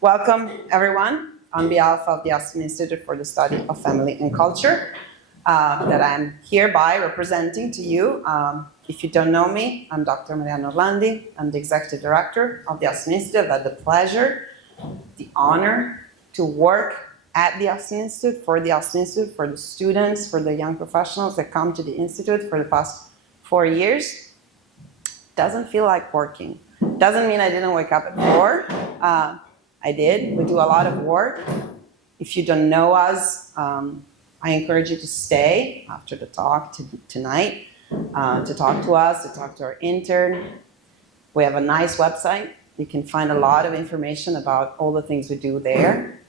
Welcome, everyone, on behalf of the Austin Institute for the Study of Family and Culture, that I'm hereby representing to you. If you don't know me, I'm Dr. Mariana Orlandi. I'm the Executive Director of the Austin Institute. I've had the pleasure, the honor to work at the Austin Institute, for the Austin Institute, for the students, for the young professionals that come to the Institute for the past 4 years. Doesn't feel like working. Doesn't mean I didn't wake up at 4. I did. We do a lot of work. If you don't know us, I encourage you to stay after the talk tonight, to talk to us, to talk to our intern. We have a nice website. You can find a lot of information about all the things we do there.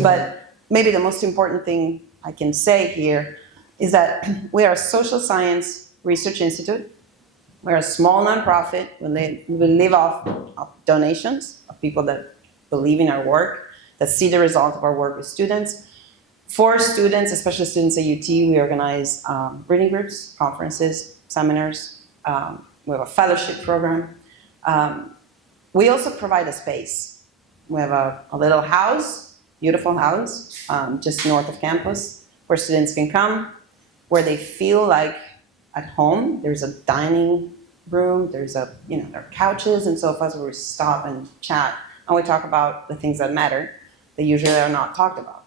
But maybe the most important thing I can say here is that we are a social science research institute. We're a small nonprofit. We live off of donations of people that believe in our work, that see the result of our work with students. For students, especially students at UT, we organize reading groups, conferences, seminars. We have a fellowship program. We also provide a space. We have a little house, beautiful house, just north of campus, where students can come, where they feel like at home. There's a dining room, there are couches and sofas where we stop and chat, and we talk about the things that matter, that usually are not talked about.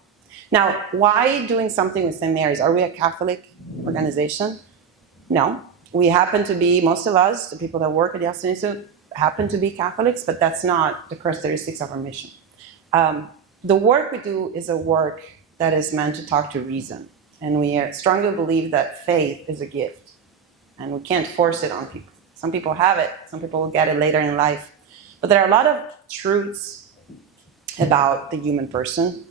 Now, why doing something with St. Mary's? Are we a Catholic organization? No. We happen to be, most of us, the people that work at the Austin Institute, happen to be Catholics, but that's not the characteristics of our mission. The work we do is a work that is meant to talk to reason, and we strongly believe that faith is a gift, and we can't force it on people. Some people have it, some people will get it later in life. But there are a lot of truths about the human person,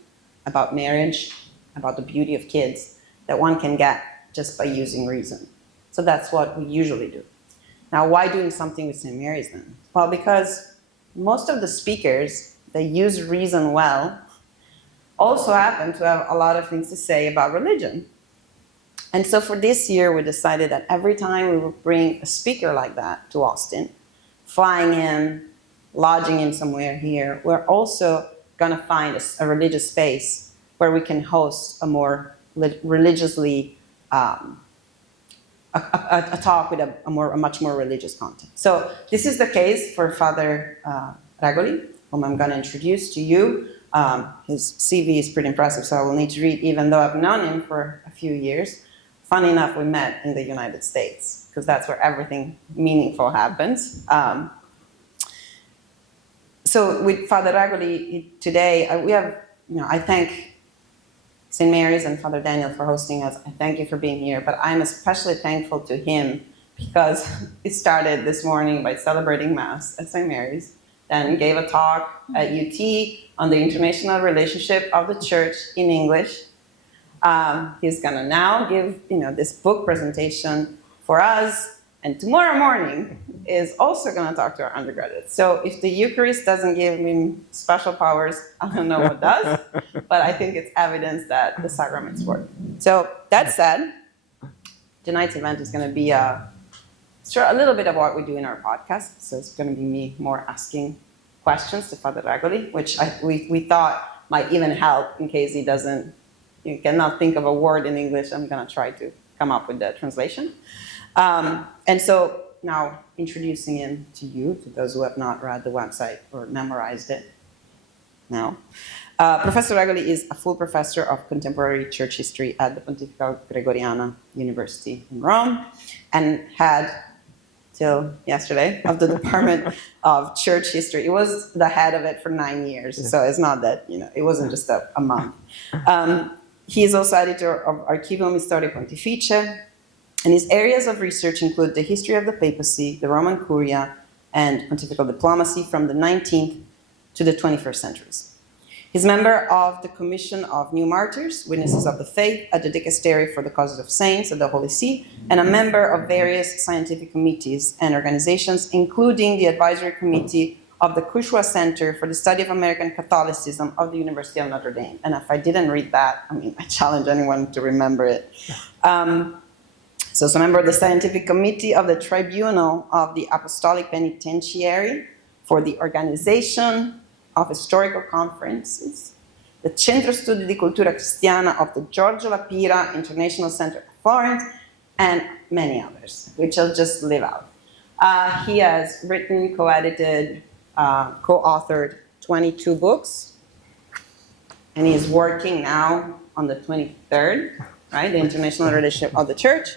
about marriage, about the beauty of kids, that one can get just by using reason. So that's what we usually do. Now, why doing something with St. Mary's then? Well, because most of the speakers that use reason well also happen to have a lot of things to say about religion. And so for this year, we decided that every time we would bring a speaker like that to Austin, flying in, lodging in somewhere here, we're also going to find a religious space where we can host a more religiously, a talk with a much more religious content. So this is the case for Father Regoli, whom I'm going to introduce to you. His CV is pretty impressive, so I will need to read, even though I've known him for a few years. Funny enough, we met in the United States, because that's where everything meaningful happens. So with Father Regoli today, we have, I thank St. Mary's and Father Daniel for hosting us. I thank you for being here, but I'm especially thankful to him because it started this morning by celebrating Mass at St. Mary's, then gave a talk at UT on the international relationship of the church in English. He's gonna now give this book presentation for us, and tomorrow morning is also gonna talk to our undergraduates. So if the Eucharist doesn't give him special powers, I don't know what does, but I think it's evidence that the sacraments work. So that said, tonight's event is gonna be a little bit of what we do in our podcast. So it's gonna be me more asking questions to Father Regoli, which we thought might even help in case he cannot think of a word in English. I'm going to try to come up with the translation. And so now introducing him to you, to those who have not read the website or memorized it now. Professor Regoli is a full professor of contemporary church history at the Pontifical Gregoriana University in Rome, and had, till yesterday, of the Department of Church History. He was the head of it for 9 years, so it's not that, it wasn't just a month. He is also editor of Archivium Historiae Pontificie, and his areas of research include the history of the papacy, the Roman Curia, and pontifical diplomacy from the 19th to the 21st centuries. He's member of the Commission of New Martyrs, Witnesses of the Faith, at the Dicastery for the Causes of Saints at the Holy See, and a member of various scientific committees and organizations, including the Advisory Committee of the Kushwa Center for the Study of American Catholicism of the University of Notre Dame. And if I didn't read that, I challenge anyone to remember it. So it's a member of the Scientific Committee of the Tribunal of the Apostolic Penitentiary for the Organization of Historical Conferences, the Centro Studi di Cultura Cristiana of the Giorgio La Pira International Center of Florence, and many others, which I'll just leave out. He has written, co-edited, co-authored 22 books, and he is working now on the 23rd, right, the International Relationship of the Church.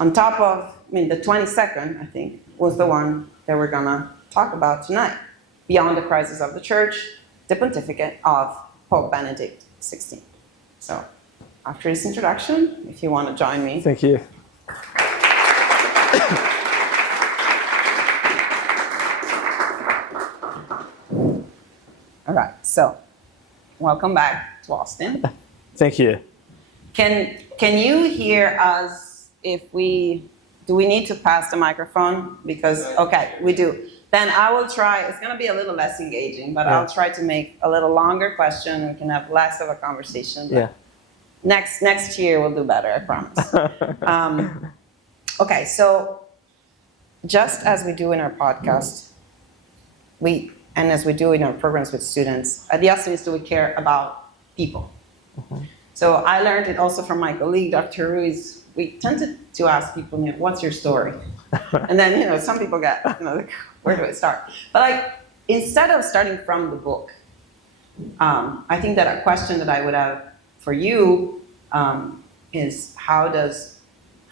On top of, the 22nd, I think, was the one that we're gonna talk about tonight, Beyond the Crisis of the Church, the Pontificate of Pope Benedict XVI. So, after this introduction, if you want to join me. Thank you. All right, so welcome back to Austin. Thank you. Can you hear us do we need to pass the microphone? Because, okay, we do. Then I will try, it's gonna be a little less engaging, but I'll try to make a little longer question and we can have less of a conversation. Yeah. Next year we'll do better, I promise. Okay, so just as we do in our podcast, and as we do in our programs with students, at the Austin Institute we care about people. Mm-hmm. So I learned it also from my colleague, Dr. Ruiz. We tended to ask people, what's your story? And then, some people get, like, where do I start? But instead of starting from the book, I think that a question that I would have for you is how does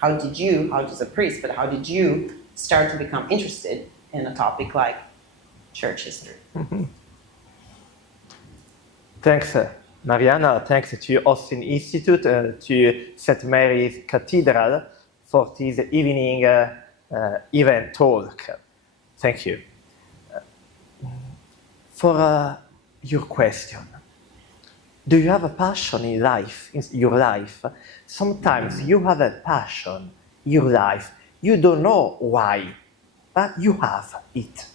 a priest, but how did you start to become interested in a topic like church history? Mm-hmm. Thanks, Mariana. Thanks to Austin Institute, to St. Mary's Cathedral for this evening event talk. Thank you. For your question, do you have a passion in your life? Sometimes you have a passion in your life. You don't know why, but you have it.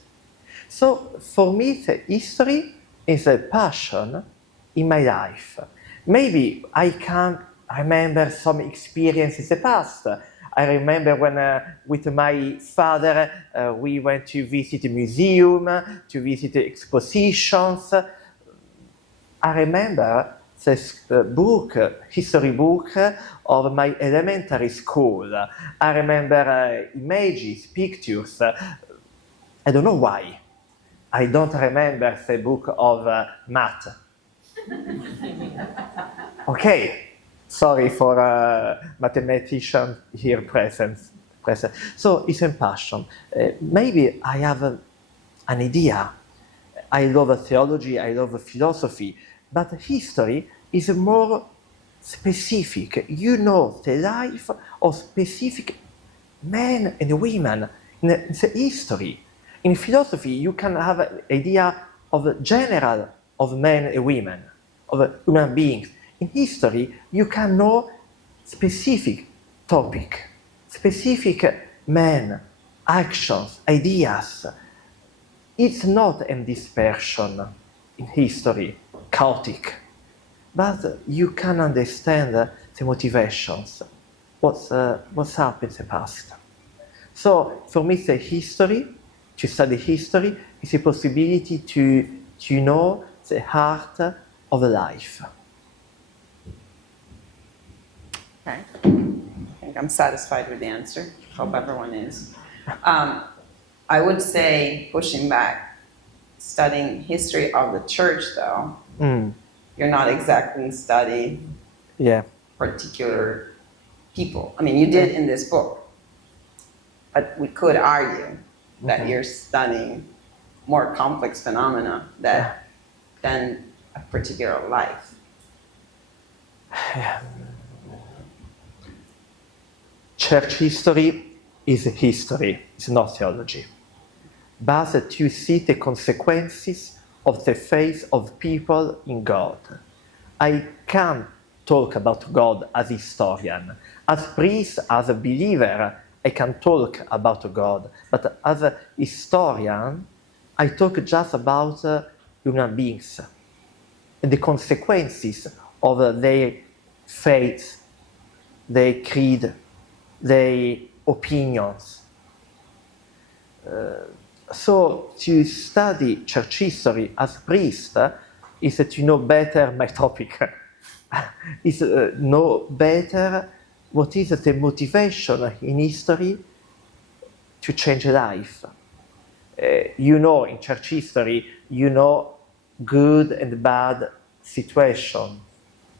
So for me, the history is a passion in my life. Maybe I can remember some experiences in the past. I remember when with my father we went to visit a museum, to visit expositions. I remember this history book of my elementary school. I remember images, pictures. I don't know why. I don't remember the book of math. Okay, sorry for mathematician here present. So it's a passion. Maybe I have an idea. I love theology, I love philosophy, but history is more specific. You know the life of specific men and women in the history. In philosophy, you can have an idea of the general of men and women, of human beings. In history, you can know specific topic, specific men, actions, ideas. It's not a dispersion in history, chaotic, but you can understand the motivations, what's happened in the past. So for me, the history, to study history, is a possibility to know the heart of life. Okay, I think I'm satisfied with the answer. Hope everyone is. I would say, pushing back, studying history of the church, though, you're not exactly studying particular people. I mean, you did in this book, but we could argue that you're studying more complex phenomena than a particular life. Church history is history, it's not theology. But to see the consequences of the faith of people in God. I can't talk about God as a historian. As priest, as a believer, I can talk about God. But as a historian, I talk just about human beings and the consequences of their faith, their creed, their opinions. So to study church history as priest is to know better my topic, is know better what is the motivation in history to change life. You know, in church history, you know good and bad situation.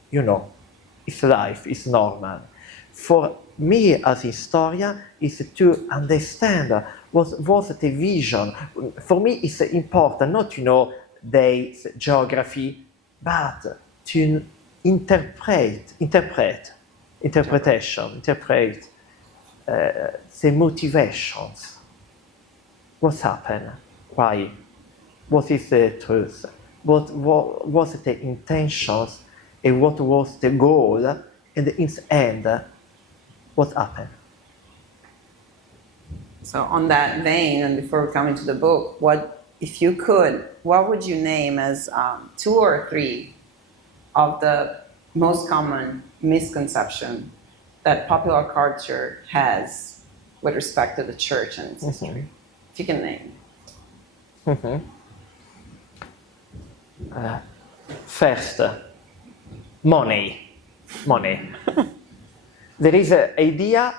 You know, it's life, it's normal. For me as historian is to understand what was the vision. For me it's important not to know dates, geography, but to interpret the motivations. What's happened? Why? What is the truth? What was the intentions and what was the goal? And in the end, what happened? So on that vein, and before we come into the book, what, if you could, what would you name as 2 or 3 of the most common misconception that popular culture has with respect to the church and its history? If you can name. First, money. There is an idea,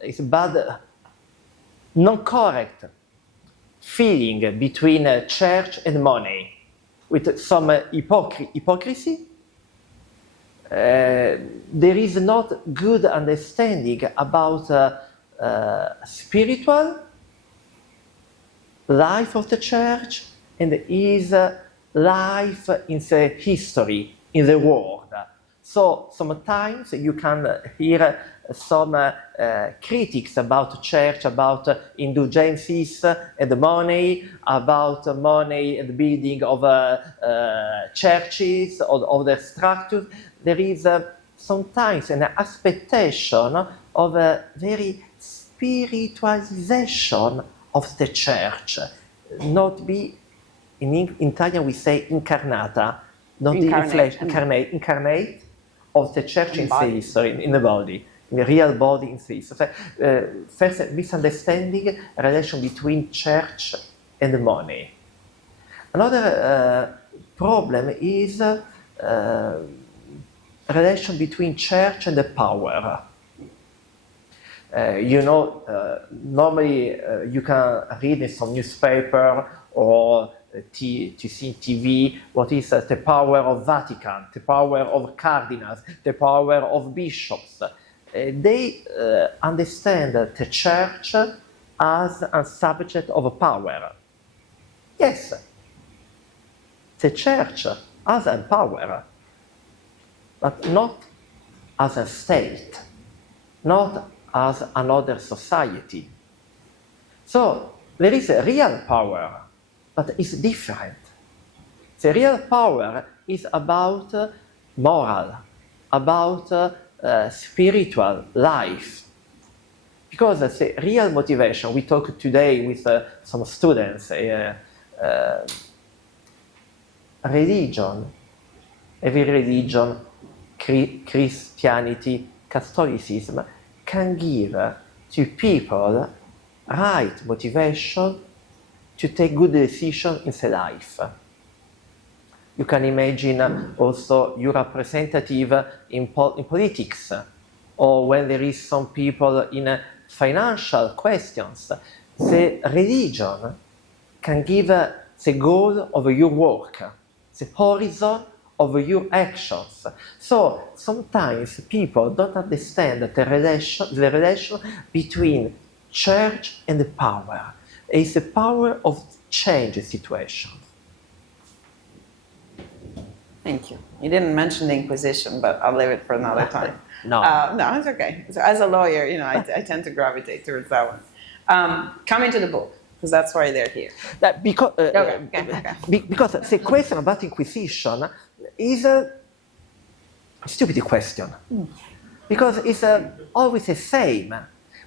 it's bad, non-correct feeling between church and money, with some hypocrisy. There is not good understanding about spiritual life of the church and is life in the history, in the world. So sometimes you can hear some critics about church, about indulgences and money, about money and building of churches or of the structures. There is sometimes an expectation of a very spiritualization of the church, not be, in Italian we say incarnata, not incarnate of the church in the history, in the body, in the real body in the history. First, misunderstanding relation between church and money. Another problem is relation between church and the power. Normally you can read in some newspaper or to see TV what is the power of Vatican, the power of cardinals, the power of bishops. They understand the church as a subject of power. Yes, the church has a power, but not as a state, not as another society. So there is a real power, but it's different. The real power is about moral, about spiritual life. Because the real motivation, we talked today with some students, religion, every religion, Christianity, Catholicism, can give to people right motivation to take good decisions in their life. You can imagine also your representative in politics, or when there is some people in financial questions. The religion can give the goal of your work, the horizon of your actions. So sometimes people don't understand the relation between church and the power. It's the power of change the situation. Thank you. You didn't mention the Inquisition, but I'll leave it for another time. No. No, it's okay. So as a lawyer, I tend to gravitate towards that one. Coming to the book, because that's why they're here. Because Okay. because the question about Inquisition is a stupid question. Because it's always the same.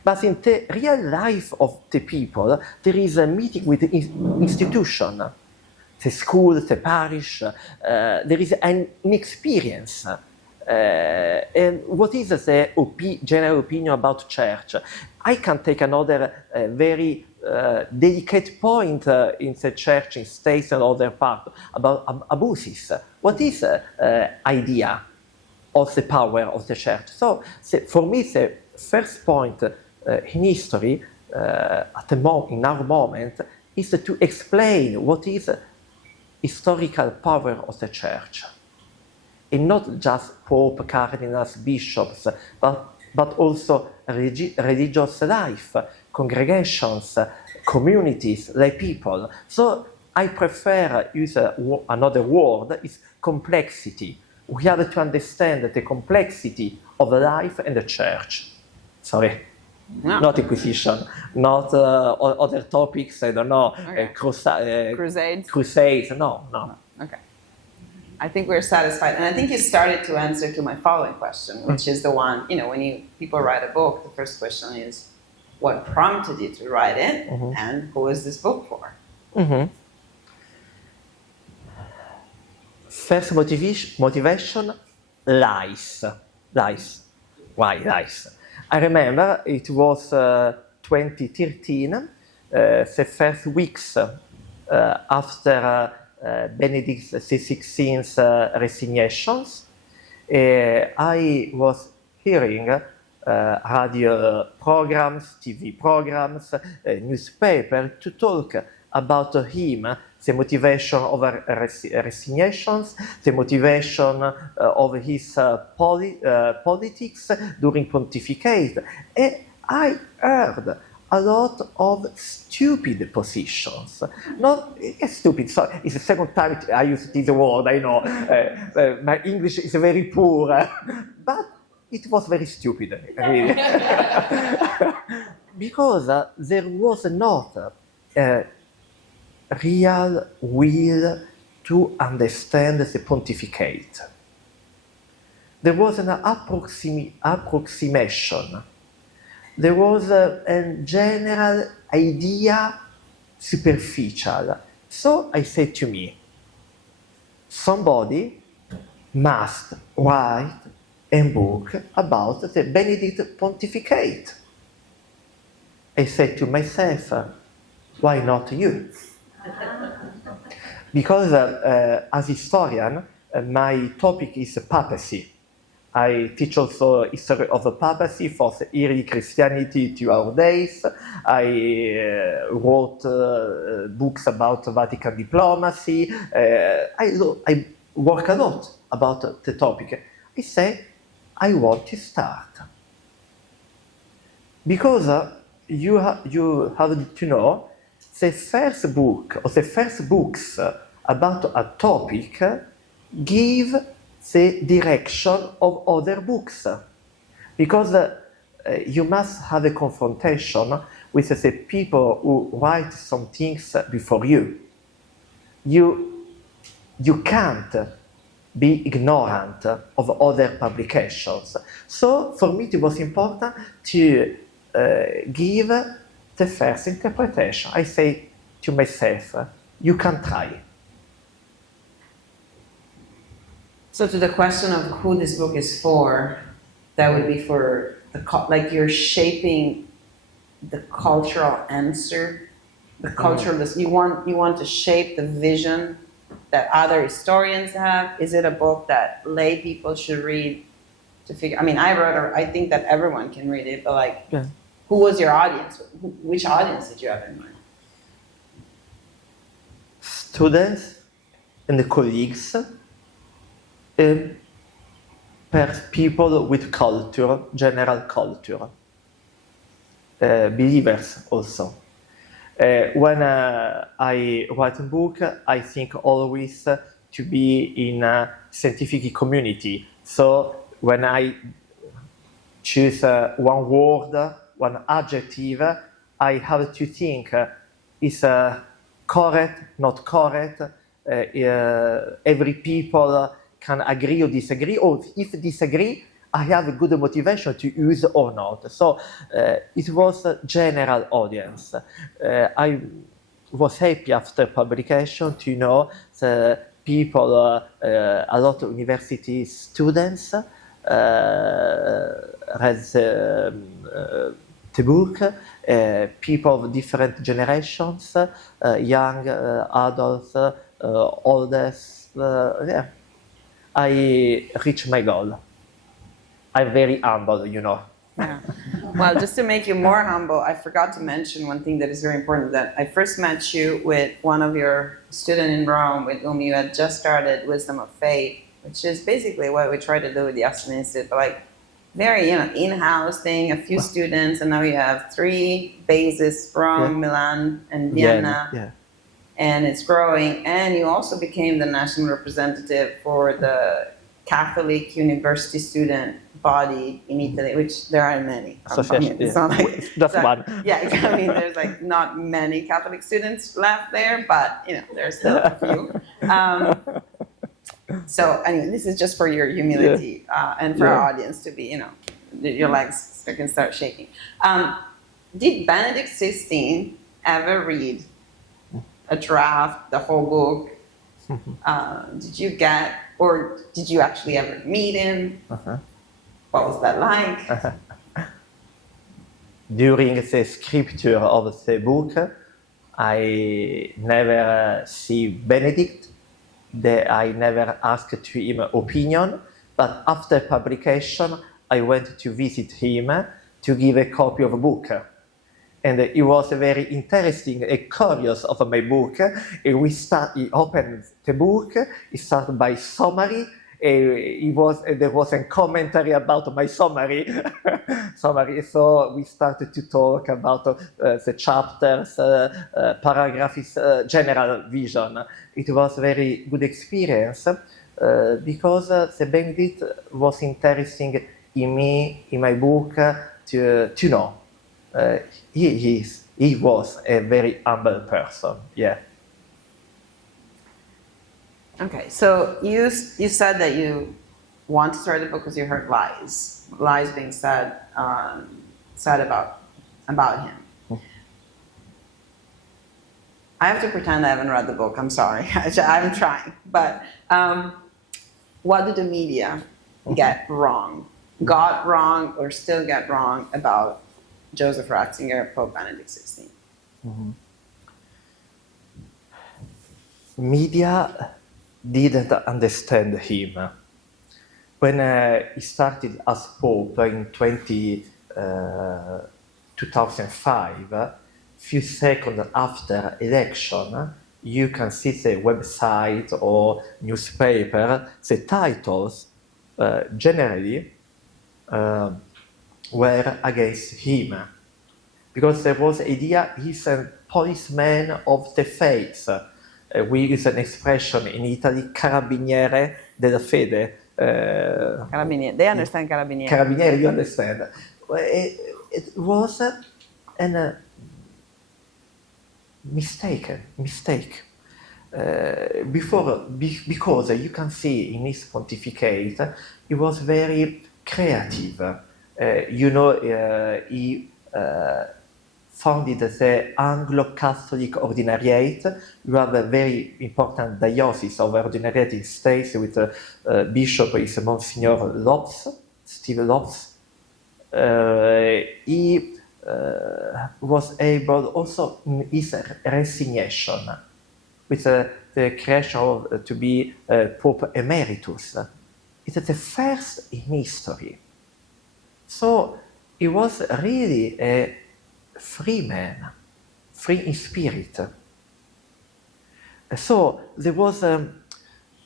But in the real life of the people, there is a meeting with the institution, the school, the parish, there is an experience. And what is the general opinion about church? I can take another very delicate point in the church, in states and other part about abuses. What is idea of the power of the church? So for me, the first point in history, in our moment, is to explain what is historical power of the church. And not just Pope, cardinals, bishops, but also religious life, congregations, communities, lay people. So I prefer use another word, is complexity. We have to understand the complexity of life and the church. Sorry. No. Not Inquisition, not other topics, I don't know, Okay. Crusades? Crusades, no. Okay. I think we're satisfied. And I think you started to answer to my following question, which is the one, when people write a book, the first question is, what prompted you to write it? Mm-hmm. And who is this book for? Mm-hmm. First motivation, lies. Why lies? I remember it was 2013, the first weeks after Benedict XVI's resignations. I was hearing radio programs, TV programs, newspaper to talk about him, the motivation of resignations, the motivation of his politics during pontificate. And I heard a lot of stupid positions. Not stupid, sorry, it's the second time I use this word, I know. My English is very poor, but it was very stupid, really. Because there was not real will to understand the pontificate. There was an approximation. There was a general idea, superficial. So I said to me, somebody must write a book about the Benedict pontificate. I said to myself, why not you? Because as historian, my topic is papacy. I teach also history of the papacy for the early Christianity to our days. I wrote books about Vatican diplomacy. I work a lot about the topic. I say, I want to start. Because you have to know, the first book or the first books about a topic give the direction of other books. Because you must have a confrontation with the people who write some things before you. You can't be ignorant of other publications. So for me it was important to give the first interpretation. I say to myself, you can try. So to the question of who this book is for, that would be for like you're shaping the cultural answer, the culturalist. You want to shape the vision that other historians have. Is it a book that lay people should read to figure? I mean, I think that everyone can read it, but like, Yeah. Who was your audience? Which audience did you have in mind? Students and colleagues, people with culture, general culture, believers also. When I write a book, I think always to be in a scientific community. So when I choose one word, one adjective, I have to think, is correct, not correct? Every people can agree or disagree, or if disagree, I have a good motivation to use or not. So it was a general audience. I was happy after publication to know the people, a lot of university students, the book, people of different generations, young, adults, oldest. Yeah, I reached my goal. I'm very humble, you know. Yeah. Well, just to make you more humble, I forgot to mention one thing that is very important, that I first met you with one of your students in Rome with whom you had just started Wisdom of Faith, which is basically what we try to do with the Austin Institute, but like very, in-house thing, a few students, and now you have 3 bases, Rome, Milan, and Vienna. Yeah. And it's growing. And you also became the national representative for the Catholic university student body in Italy, which there are many. Association, It's not like just so- one. Yeah, I mean, there's like not many Catholic students left there, but there's still a few. So anyway, this is just for your humility and for our audience to be, your legs can start shaking. Did Benedict XVI ever read a draft, the whole book? Did you get, or did you actually ever meet him? What was that like? During the scripture of the book, I never see Benedict. I never asked to him opinion, but after publication, I went to visit him to give a copy of a book. And he was very interesting and curious of my book. He opened the book, he started by summary. There was a commentary about my summary. So we started to talk about the chapters, paragraphs, general vision. It was a very good experience because the Benedict was interesting in me, in my book, to know. He was a very humble person, yeah. Okay, so you said that you want to start the book because you heard lies being said about him. I have to pretend I haven't read the book. I'm sorry, I'm trying. But what did the media got wrong, or still get wrong about Joseph Ratzinger, Pope Benedict XVI? Media didn't understand him. When he started as Pope in 2005, few seconds after election, you can see the website or newspaper, the titles generally were against him. Because there was the idea he's a policeman of the faith. We use an expression in Italy, carabiniere della fede. Carabinieri. They understand carabinieri. Carabinieri, you understand. It was a mistake. Because you can see in his pontificate, he was very creative. He founded the Anglo-Catholic Ordinariate. You have a very important diocese of Ordinariate in States with bishop is Monsignor Lopes, Steve Lopes. He was able also in his resignation with the creation of to be Pope Emeritus. It's the first in history. So he was really a free man, free in spirit. So there was a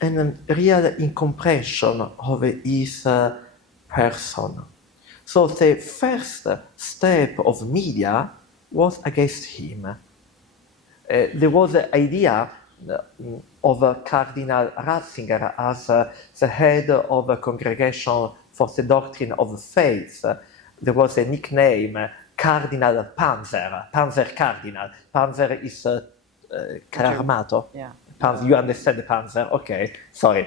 real incomprehension of his person. So the first step of media was against him. There was the idea of Cardinal Ratzinger as the head of a congregation for the doctrine of faith. There was a nickname, Cardinal Panzer Cardinal. Panzer is carro armato. Yeah. Panzer, you understand the Panzer? Okay, sorry.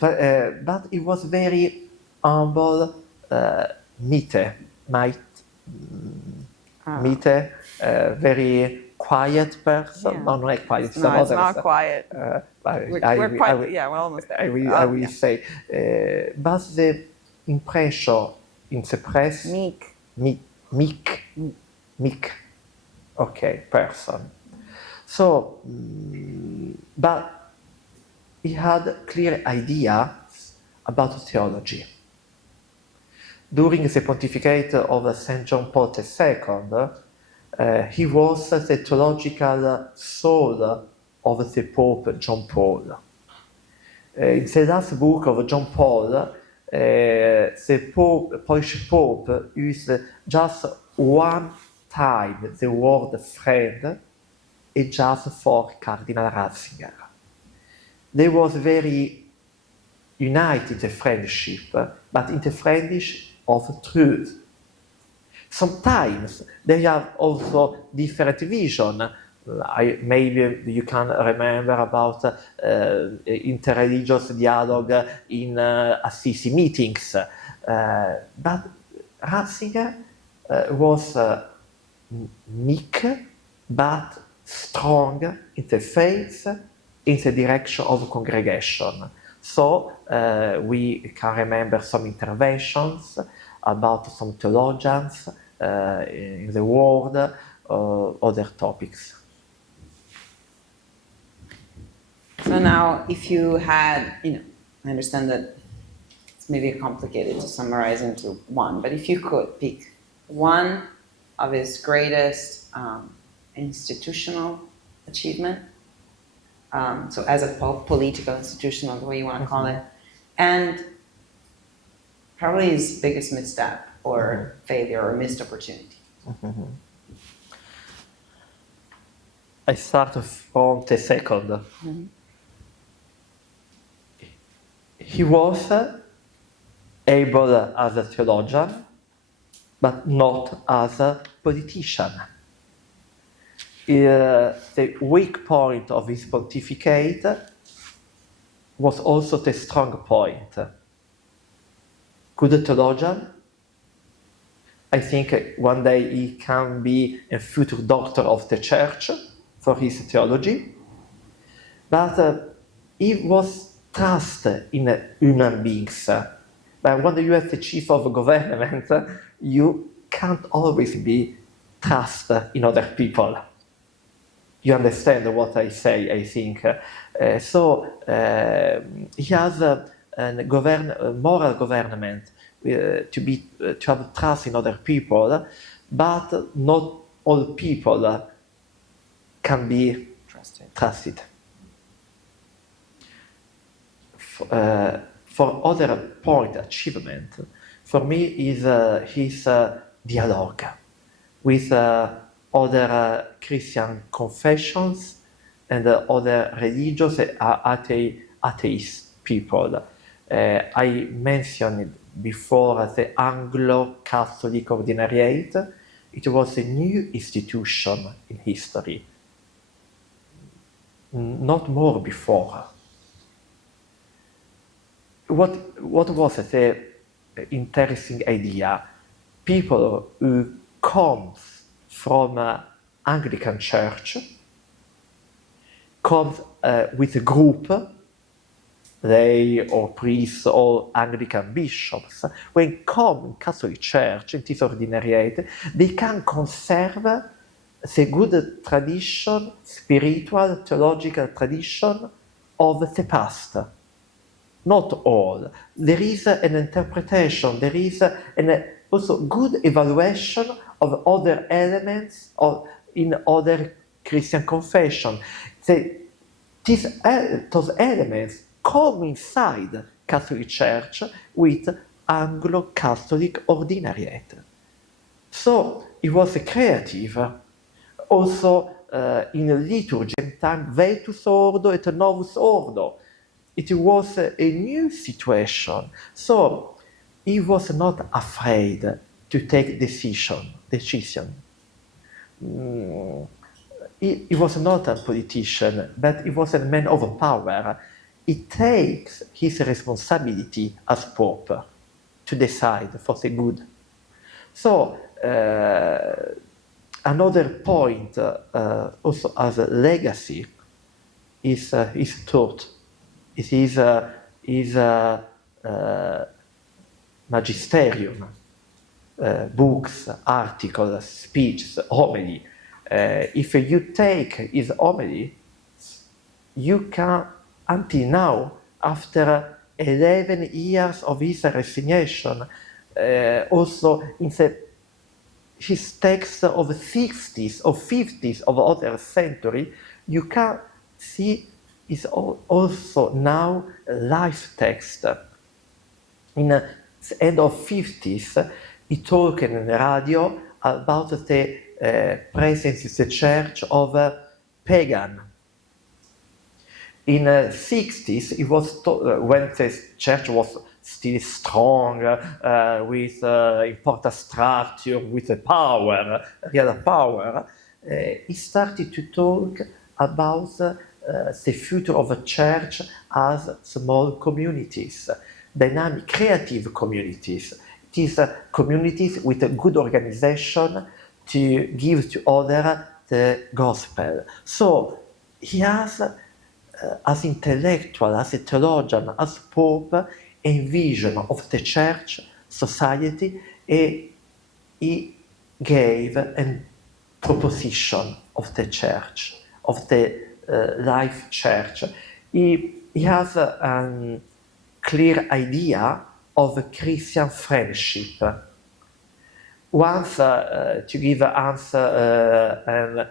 But it was very humble, Mitte, very quiet person. Yeah. No, not quiet. No, it's not quiet. We're quite, yeah, we're almost there. I will say, but the impression in the press, Meek. meek, okay, person. So, but he had clear ideas about theology. During the pontificate of St. John Paul II, he was the theological soul of the Pope John Paul. In the last book of John Paul, the Polish Pope used just one time the word friend, and just for Cardinal Ratzinger. They was very united in friendship, but in the friendship of truth. Sometimes they have also different vision. Maybe you can remember about interreligious dialogue in Assisi meetings. But Ratzinger was meek, but strong in the faith, in the direction of congregation. So we can remember some interventions about some theologians in the world, other topics. So now, if you had, I understand that it's maybe complicated to summarize into one, but if you could pick one of his greatest institutional achievement, so as a political, institutional, the way you want to call it, and probably his biggest misstep or failure or missed opportunity. I start from the second. He was able as a theologian, but not as a politician. The weak point of his pontificate was also the strong point. Good theologian. I think one day he can be a future doctor of the church for his theology. But he was trust in human beings. But when you are the chief of government, you can't always be trust in other people. You understand what I say, I think. He has a moral government to have trust in other people, but not all people can be trusted. For other point achievement, for me is his dialogue with other Christian confessions and other religious atheist people. I mentioned before the Anglo-Catholic Ordinariate. It was a new institution in history, not more before. What was the interesting idea? People who comes from Anglican Church comes with a group, they or priests or Anglican bishops. When come in Catholic Church, in this ordinariate, they can conserve the good tradition, spiritual, theological tradition of the past. Not all. There is an interpretation, there is also good evaluation of other elements in other Christian confession. Those elements coincide Catholic Church with Anglo-Catholic Ordinariate. So it was creative. Also in liturgy, time Vetus Ordo et Novus Ordo. It was a new situation. So he was not afraid to take decision. He was not a politician, but he was a man of power. He takes his responsibility as Pope to decide for the good. So another point, also as a legacy, is his thought. It is his magisterium. books, articles, speeches, homily. If you take his homily, you can, until now, after 11 years of his resignation, also in his text of 60s or 50s of other century, you can see is also now a life text. In the end of 50s, he talked in the radio about the presence in the church of pagan. In the 60s, it was when the church was still strong, with important structure, with a power, real power, he started to talk about the future of a church as small communities, dynamic, creative communities. It is communities with a good organization to give to others the gospel. So he has, as intellectual, as a theologian, as Pope, a vision of the church, society, and he gave a proposition of the church, of the life church. He has a clear idea of Christian friendship. Once, to give an answer, a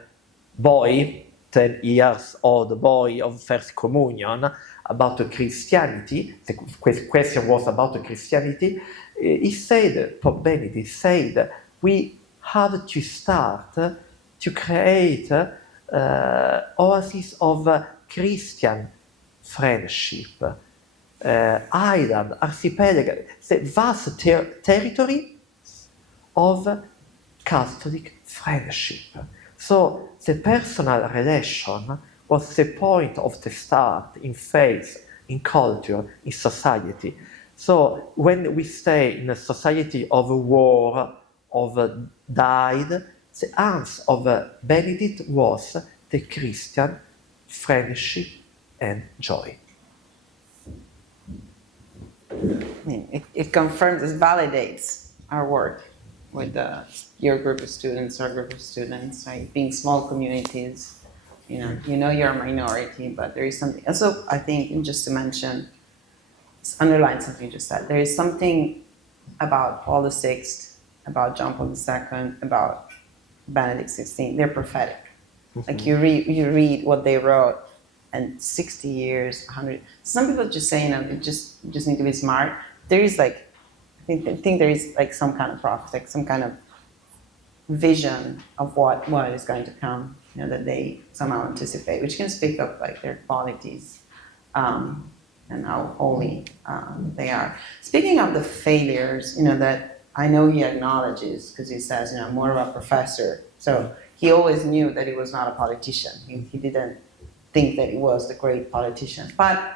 boy, 10 years old boy of First Communion, about Christianity, the question was about Christianity, he said, Pope Benedict said, we have to start to create oasis of Christian friendship, island, archipelago, the vast territory of Catholic friendship. So the personal relation was the point of the start in faith, in culture, in society. So when we stay in a society of war, of died, the answer of Benedict was the Christian friendship and joy. I mean, it confirms, it validates our work with your group of students, our group of students, right? Being small communities, you know you're a minority, but there is something. Also, I think, and just to mention, underline something you just said. There is something about Paul VI, about John Paul II, about Benedict XVI. They're prophetic. Mm-hmm. Like you read what they wrote, and 60 years, 100. Some people just say, you just need to be smart. There is like, I think there is like some kind of prophecy, like some kind of vision of what is going to come, that they somehow anticipate, which can speak of like their qualities and how holy they are. Speaking of the failures, that I know he acknowledges, because he says, I'm more of a professor. So he always knew that he was not a politician. He didn't think that he was the great politician. But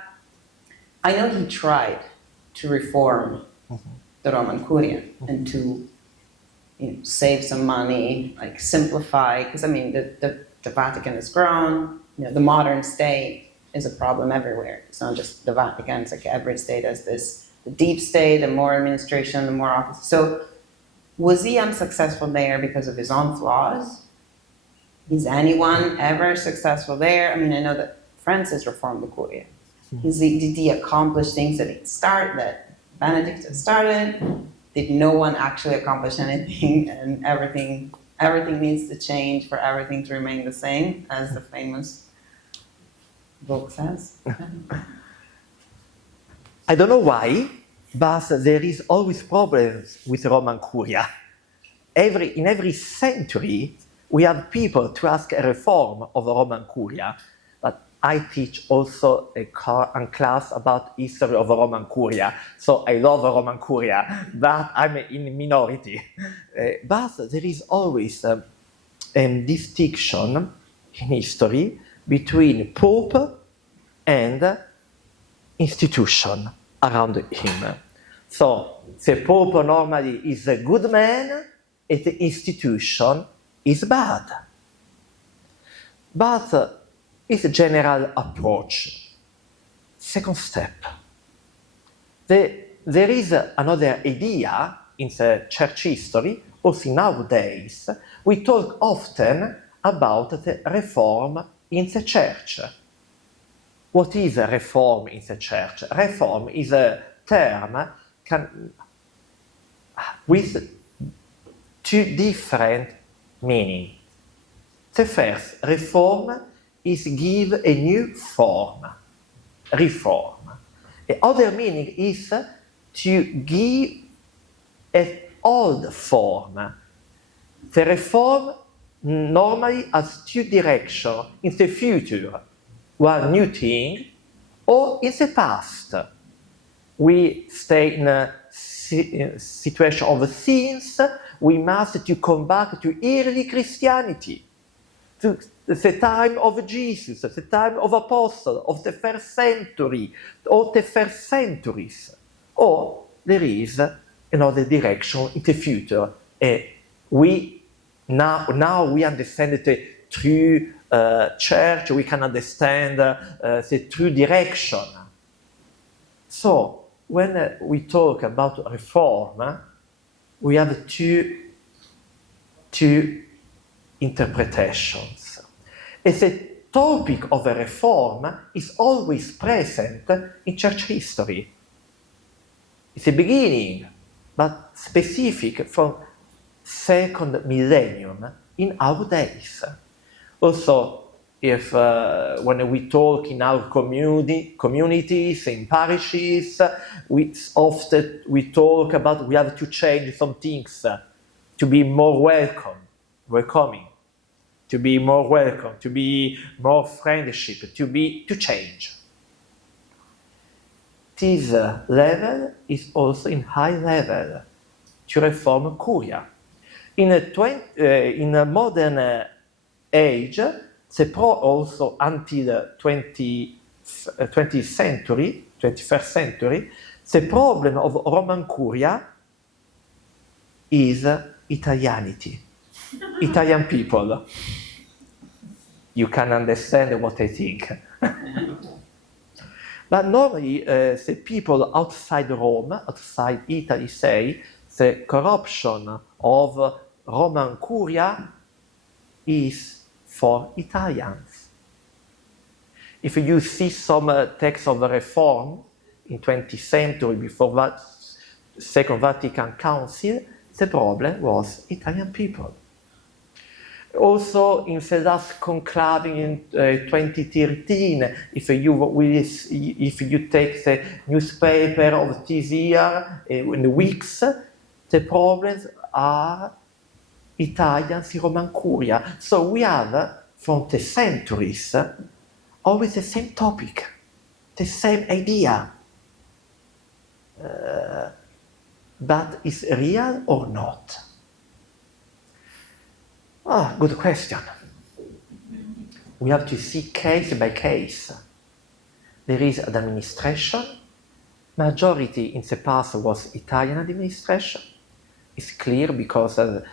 I know he tried to reform the Roman Curia and to save some money, like simplify, because I mean the Vatican has grown. The modern state is a problem everywhere. It's not just the Vatican. It's like every state has this, the deep state, the more administration, the more office. So was he unsuccessful there because of his own flaws? Is anyone ever successful there? I mean, I know that Francis reformed the Curia. Did he accomplish things that Benedict had started? Did no one actually accomplish anything, and everything needs to change for everything to remain the same, as the famous book says? I don't know why, but there is always problems with Roman Curia. In every century, we have people to ask a reform of the Roman Curia, but I teach also a class about history of the Roman Curia, so I love the Roman Curia, but I'm in minority. But there is always a distinction in history between Pope and institution around him. So the Pope normally is a good man, and the institution is bad. But it's a general approach. Second step. There is another idea in the church history, also nowadays, we talk often about the reform in the church. What is a reform in the church? Reform is a term with two different meanings. The first, reform, is give a new form, reform. The other meaning is to give an old form. The reform normally has two directions in the future. One new thing, or in the past. We stay in a situation of sins, we must to come back to early Christianity, to the time of Jesus, the time of apostles, of the first century, or the first centuries. Or there is another direction in the future. We now we understand the true church, we can understand the true direction. So, when we talk about reform, we have two interpretations. As the topic of a reform is always present in church history. It's a beginning, but specific from second millennium in our days. Also, if when we talk in our communities, in parishes, we talk about we have to change some things to be more welcoming, to be more welcome, to be more friendship, to change. This level is also in high level to reform Curia. In a modern age, also until 21st century, the problem of Roman Curia is Italianity, Italian people. You can understand what I think. But normally, the people outside Rome, outside Italy, say the corruption of Roman Curia is for Italians. If you see some texts of reform in 20th century before Second Vatican Council, the problem was Italian people. Also, in the last conclave in 2013, if you take the newspaper of this year, in the weeks, the problems are Italians in Roman Curia. So we have, from the centuries, always the same topic, the same idea. But is real or not? Good question. We have to see case by case. There is an administration. Majority in the past was Italian administration. It's clear because the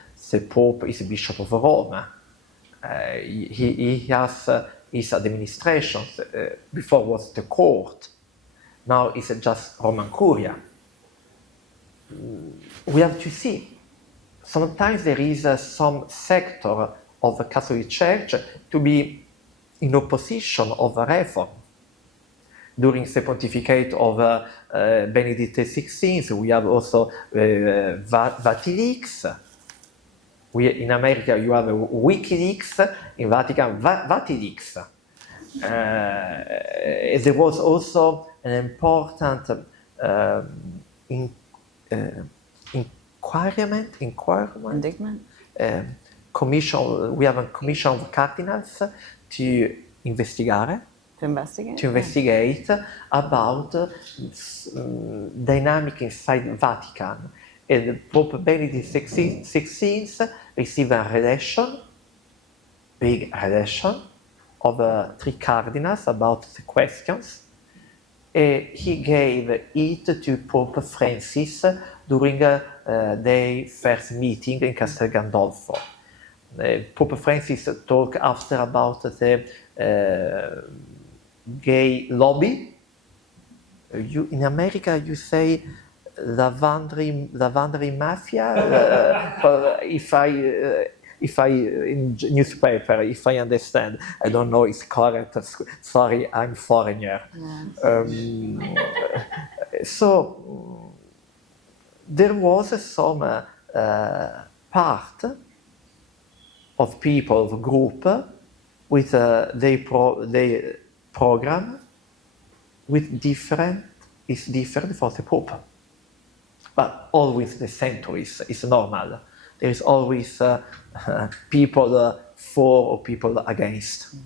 Pope is Bishop of Rome. He has his administration. Before was the court. Now it's just Roman Curia. We have to see. Sometimes there is some sector of the Catholic Church to be in opposition of a reform. During the pontificate of Benedict XVI, we have also Vatileaks. In America, you have WikiLeaks. In Vatican, Vatileaks. There was also an important Indictment? Commission. We have a commission of cardinals to investigate. To investigate? To investigate about dynamic inside Vatican. And Pope Benedict XVI received a relation, big relation, of 3 cardinals about the questions. He gave it to Pope Francis during their first meeting in Castel Gandolfo. Pope Francis talked after about the gay lobby. In America, you say the Wandering Mafia. If I in newspaper, if I understand, I don't know it's correct. Sorry, I'm foreigner. So there was some part of people, of group, with their program, with different for the Pope. But always the centuries is normal. There is always people for or people against.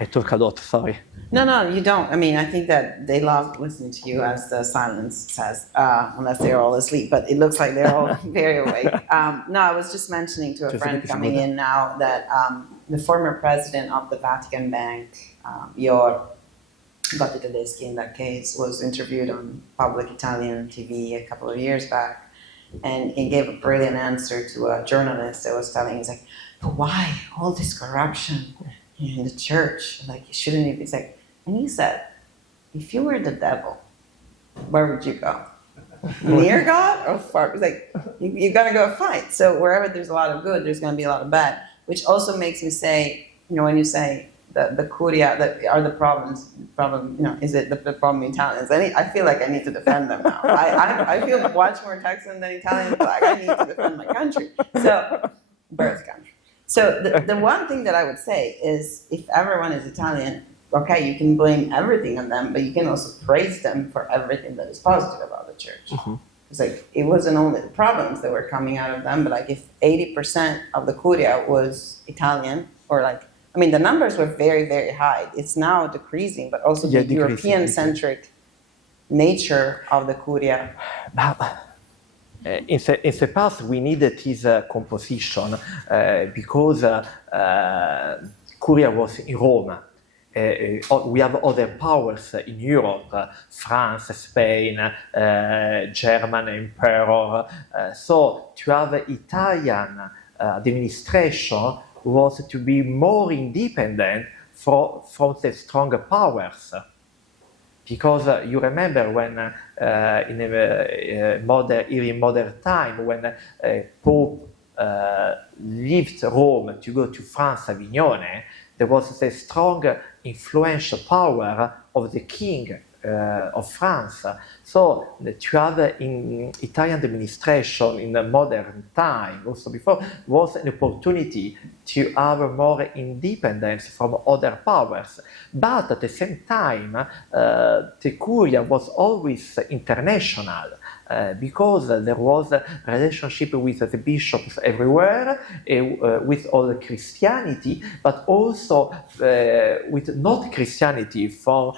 I talk a lot, sorry. No, you don't. I mean, I think that they love listening to you, as the silence says, unless they're all asleep, but it looks like they're all very awake. No, I was just mentioning to a friend coming in now that the former president of the Vatican Bank, your Gotti Tedeschi in that case, was interviewed on public Italian TV a couple of years back, and he gave a brilliant answer to a journalist that was telling, he's like, but why all this corruption in the church? Like, you shouldn't even, it's like, and he said, if you were the devil, where would you go? Near God or far? It's like, you're gonna go fight. So wherever there's a lot of good, there's gonna be a lot of bad, which also makes me say, you know, when you say the Curia, that are the problem, you know, is it the problem Italians? I feel like I need to defend them now. I feel much more Texan than Italian, but like, I need to defend my country. So, birth country. So the one thing that I would say is, if everyone is Italian, okay, you can blame everything on them, but you can also praise them for everything that is positive about the church. Mm-hmm. It's like, it wasn't only the problems that were coming out of them, but like if 80% of the Curia was Italian, or like, I mean, the numbers were very, very high. It's now decreasing, but also the European-centric nature of the Curia. In the past, we needed this composition because Curia was in Rome. We have other powers in Europe, France, Spain, German Emperor. So to have Italian administration was to be more independent from the stronger powers. Because you remember when in modern time, when Pope left Rome to go to France, Avignone, there was the strong influential power of the king of France. So to have in Italian administration in the modern time, also before, was an opportunity to have more independence from other powers. But at the same time, the Curia was always international. Because there was a relationship with the bishops everywhere, with all the Christianity, but also with not Christianity from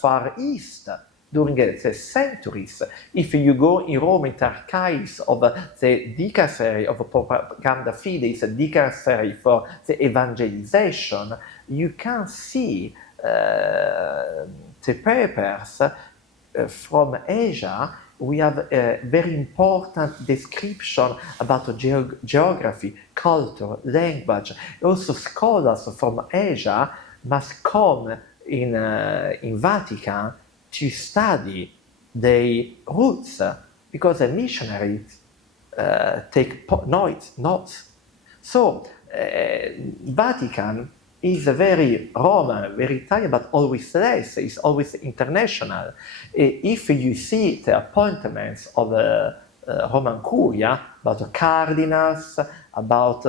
Far East during the centuries. If you go in Rome in the archives of the Dicastery of Propaganda Fide, the Dicastery for the Evangelization, you can see the papers from Asia. We have a very important description about geography, culture, language. Also, scholars from Asia must come in Vatican to study their roots, because the missionaries take notes. So, Vatican is very Roman, very Italian, but always less. It's always international. If you see the appointments of the Roman Curia, about the cardinals, about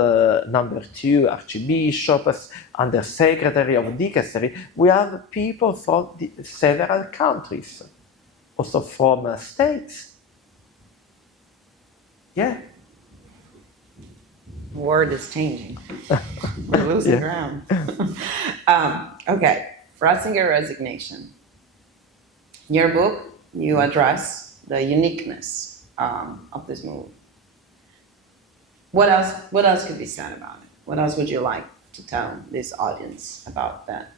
number 2 archbishops, under secretary of dicastery, we have people from several countries, also from states. Yeah. Word is changing. We're losing ground. Okay, Ratzinger resignation. In your book, you address the uniqueness of this move. What else could be said about it? What else would you like to tell this audience about that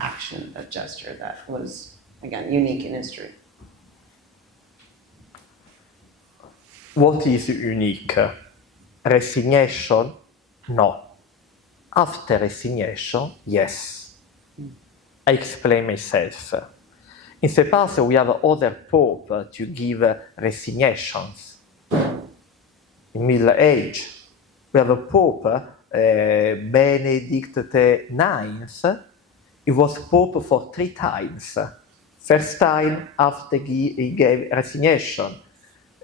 action, that gesture that was, again, unique in history? What is unique? Resignation? No. After resignation, yes. I explain myself. In the past, we have other pope to give resignations. In Middle Age, we have a pope, Benedict IX. He was pope for 3 times. First time after he gave resignation,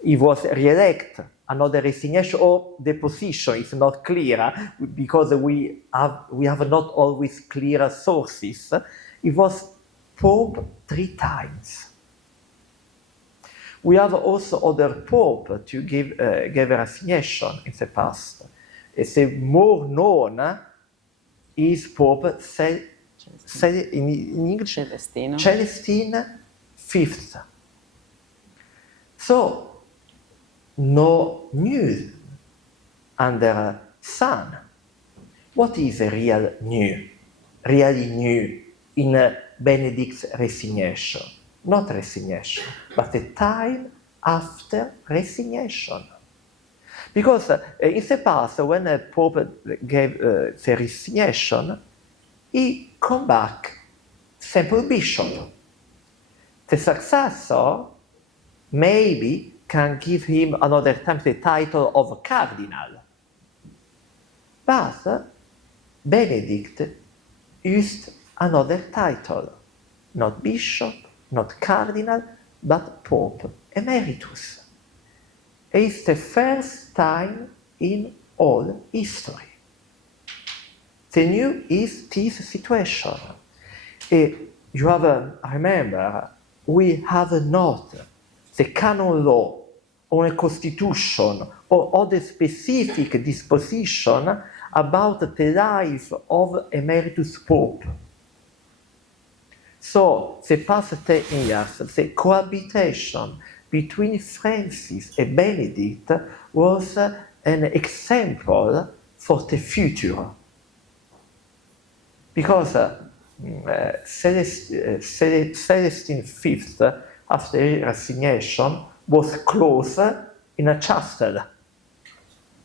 he was re-elected. Another resignation or deposition is not clear because we have not always clear sources. He was pope 3 times. We have also other pope to give resignation in the past. The more known is Pope in English, Celestine V. So, no news under sun. What is really new in Benedict's resignation? Not resignation, but the time after resignation. Because in the past, when a pope gave the resignation, he come back simple bishop. The successor maybe can give him another time the title of cardinal. But Benedict used another title, not bishop, not cardinal, but Pope Emeritus. It's the first time in all history. The new is this situation. You have, remember, we have not the canon law or a constitution or other specific disposition about the life of Emeritus Pope. So, the past 10 years, the cohabitation between Francis and Benedict was an example for the future. Because Celestine V, after his resignation, was closed in a chapel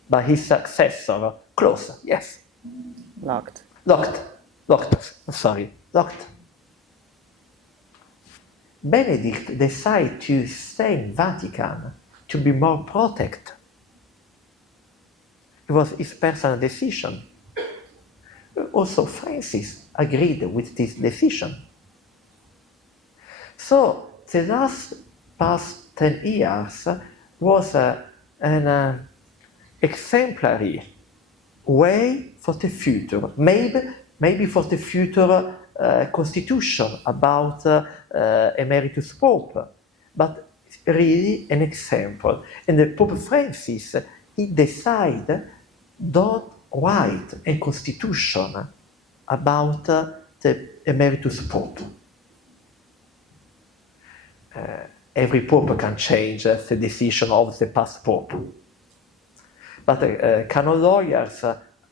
by his successor. Closed, yes. Locked. Benedict decided to stay in Vatican to be more protected. It was his personal decision. Also, Francis agreed with this decision. So, the past 10 years was an exemplary way for the future, maybe for the future constitution about Emeritus Pope, but really an example. And the Pope Francis, he decided don't write a constitution about the Emeritus Pope. Every Pope can change the decision of the past Pope. But canon lawyers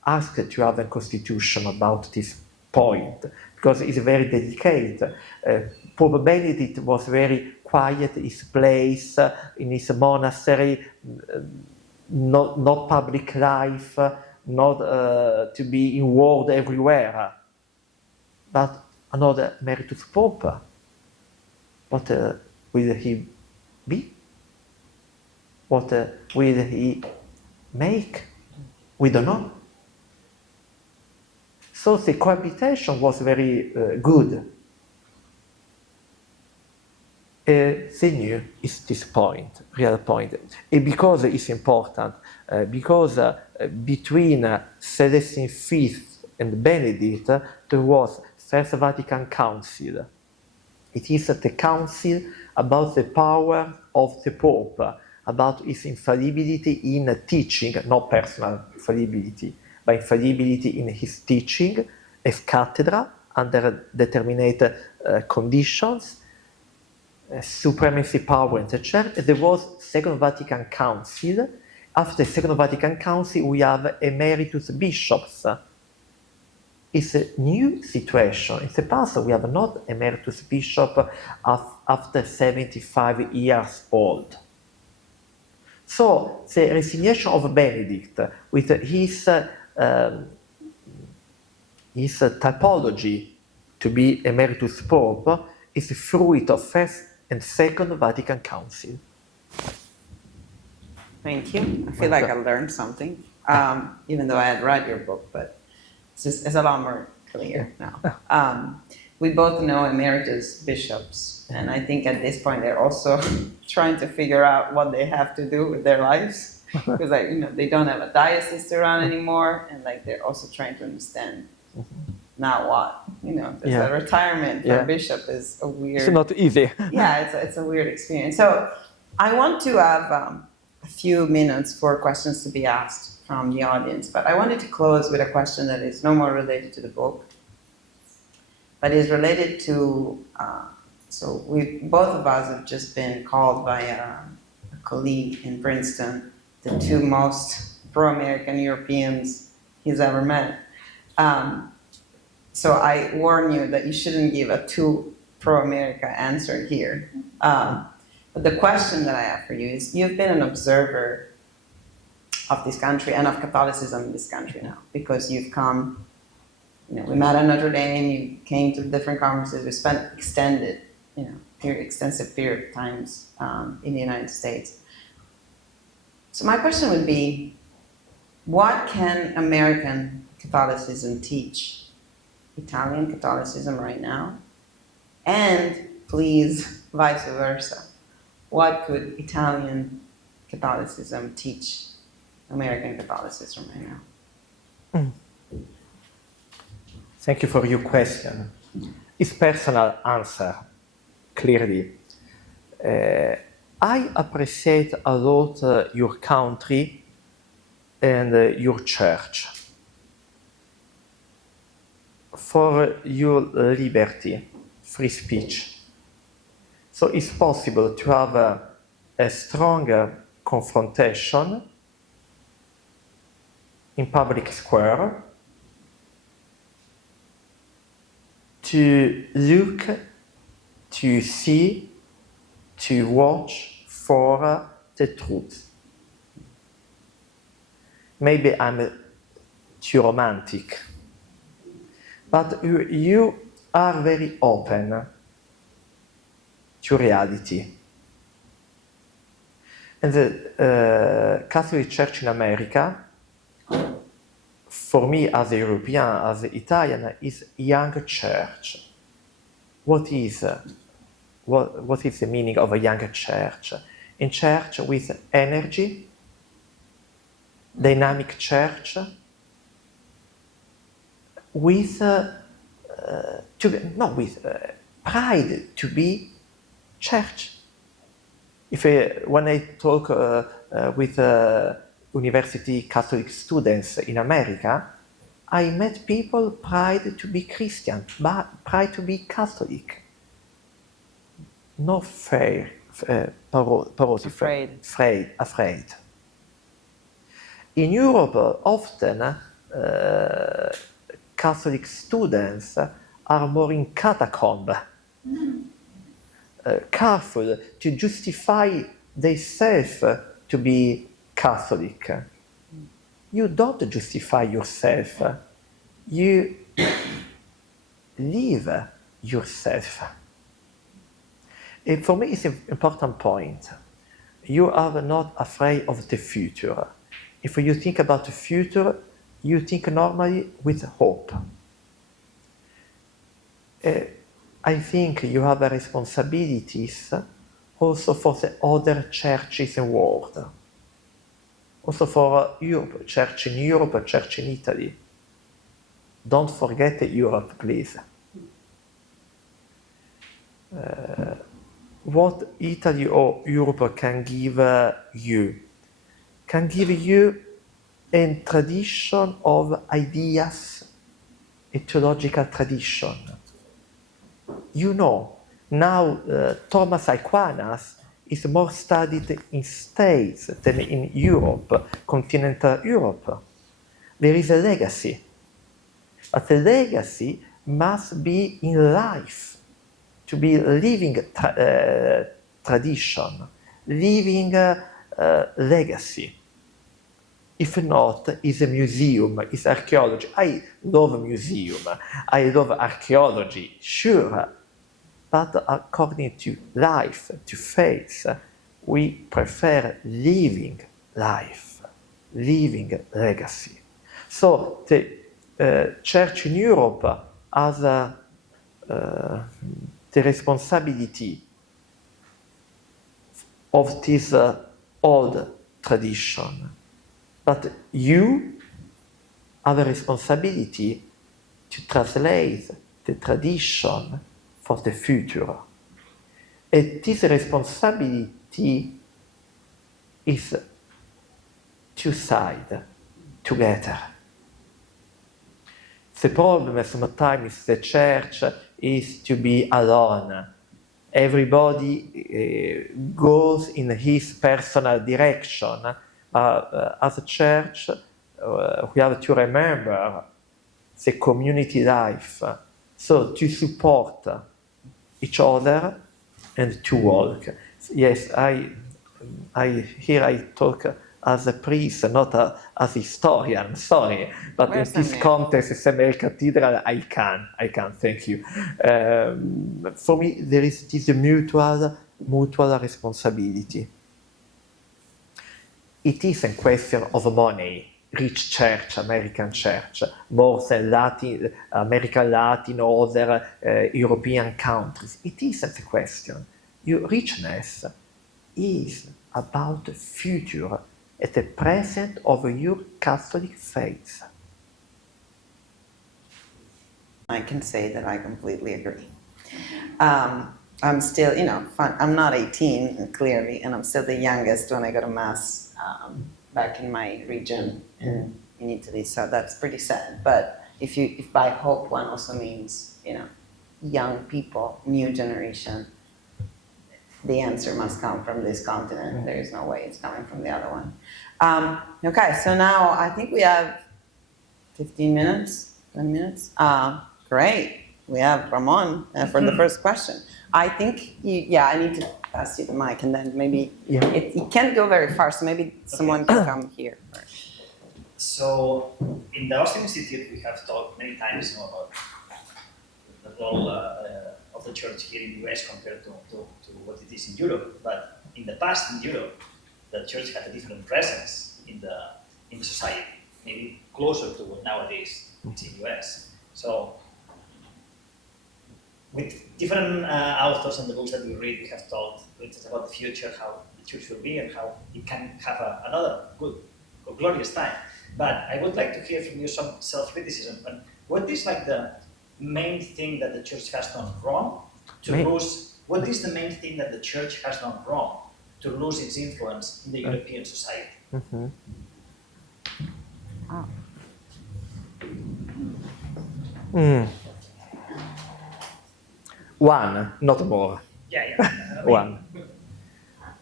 asked to have a constitution about this point, because it's very delicate. Pope Benedict was very quiet in his place, in his monastery, not public life, not to be in world everywhere. But another Emeritus Pope, what will he be? What will he make? We don't know. So the cohabitation was very good. The new is this point, real point. And because it's important, because between Celestine V and Benedict, there was First Vatican Council. It is the council about the power of the Pope, about his infallibility in teaching, not personal infallibility, but infallibility in his teaching as cathedra under determined conditions, supremacy power in the church. There was Second Vatican Council. After the Second Vatican Council, we have emeritus bishops. It's a new situation. In the past, we have not emeritus bishop after 75 years old. So the resignation of Benedict with his typology to be emeritus pope is the fruit of First and Second Vatican Council. Thank you. I feel like I learned something, even though I had read your book, but it's a lot more clear now. We both know emeritus bishops, and I think at this point they're also trying to figure out what they have to do with their lives, because they don't have a diocese to run anymore, and they're also trying to understand now what. The retirement for a bishop is a weird. It's not easy. Yeah, it's a weird experience. So I want to have a few minutes for questions to be asked from the audience, but I wanted to close with a question that is no more related to the book, but is related to, so both of us have just been called by a colleague in Princeton the two most pro-American Europeans he's ever met. So I warn you that you shouldn't give a too pro-America answer here. But the question that I have for you is, you've been an observer of this country and of Catholicism in this country now, because you've come, we met at Notre Dame, you came to different conferences, we spent extensive period of times in the United States. So my question would be, what can American Catholicism teach Italian Catholicism right now? And please, vice versa, what could Italian Catholicism teach American Catholicism right now? Thank you for your question. It's personal answer, clearly. I appreciate a lot your country and your church for your liberty, free speech. So it's possible to have a stronger confrontation in public square, to look, to see, to watch for the truth. Maybe I'm too romantic, but you are very open to reality. And the Catholic Church in America, for me as a European, as an Italian, is a young church. What is the meaning of a young church? A church with energy, dynamic church, with pride to be church. When I talk with university Catholic students in America, I met people proud to be Christian, but proud to be Catholic. Not afraid. In Europe, often Catholic students are more in catacomb, careful to justify themselves to be Catholic. You don't justify yourself, you live yourself. And for me, it's an important point. You are not afraid of the future. If you think about the future, you think normally with hope. I think you have responsibilities also for the other churches in the world. Also for Europe, church in Europe, church in Italy. Don't forget Europe, please. What Italy or Europe can give you? Can give you a tradition of ideas, a theological tradition. Now Thomas Aquinas is more studied in States than in Europe, continental Europe. There is a legacy. But the legacy must be in life, to be living tradition, living legacy. If not, it's a museum, it's archaeology. I love museum, I love archaeology, sure. but according to life, to faith, we prefer living life, living legacy. So the Church in Europe has the responsibility of this old tradition, but you have a responsibility to translate the tradition for the future. And this responsibility is two sides together. The problem sometimes the church is to be alone. Everybody goes in his personal direction. As a church, we have to remember the community life. So to support each other and to walk. Yes, I talk as a priest, not as a historian. Sorry, but Where's in this Samuel? context, St. Mary Cathedral, I can. Thank you. For me, there is this mutual responsibility. It is a question of money. Rich church, American church, more than Latin, American Latin or other European countries. It isn't a question. Your richness is about the future and the present of your Catholic faith. I can say that I completely agree. I'm still, I'm not 18, clearly, and I'm still the youngest when I go to Mass back in my region in Italy, so that's pretty sad. But if by hope one also means, young people, new generation, the answer must come from this continent. There is no way it's coming from the other one. Okay, so now I think we have 15 minutes, 20 minutes. Great. We have Ramon for the first question. I think, I need to pass you the mic, and then maybe it can't go very far, so maybe someone can come here. So, in the Austin Institute, we have talked many times about the role of the church here in the US compared to what it is in Europe. But in the past, in Europe, the church had a different presence in the society, maybe closer to what nowadays it's in the US. So, with different authors and the books that we read, we have talked about the future, how the church will be, and how it can have another good or glorious time. But I would like to hear from you some self-criticism. And what is like the main thing that the church has done wrong to lose? What is the main thing that the church has done wrong to lose its influence in the European society? Mm-hmm. Wow. One, not more. Yeah. One.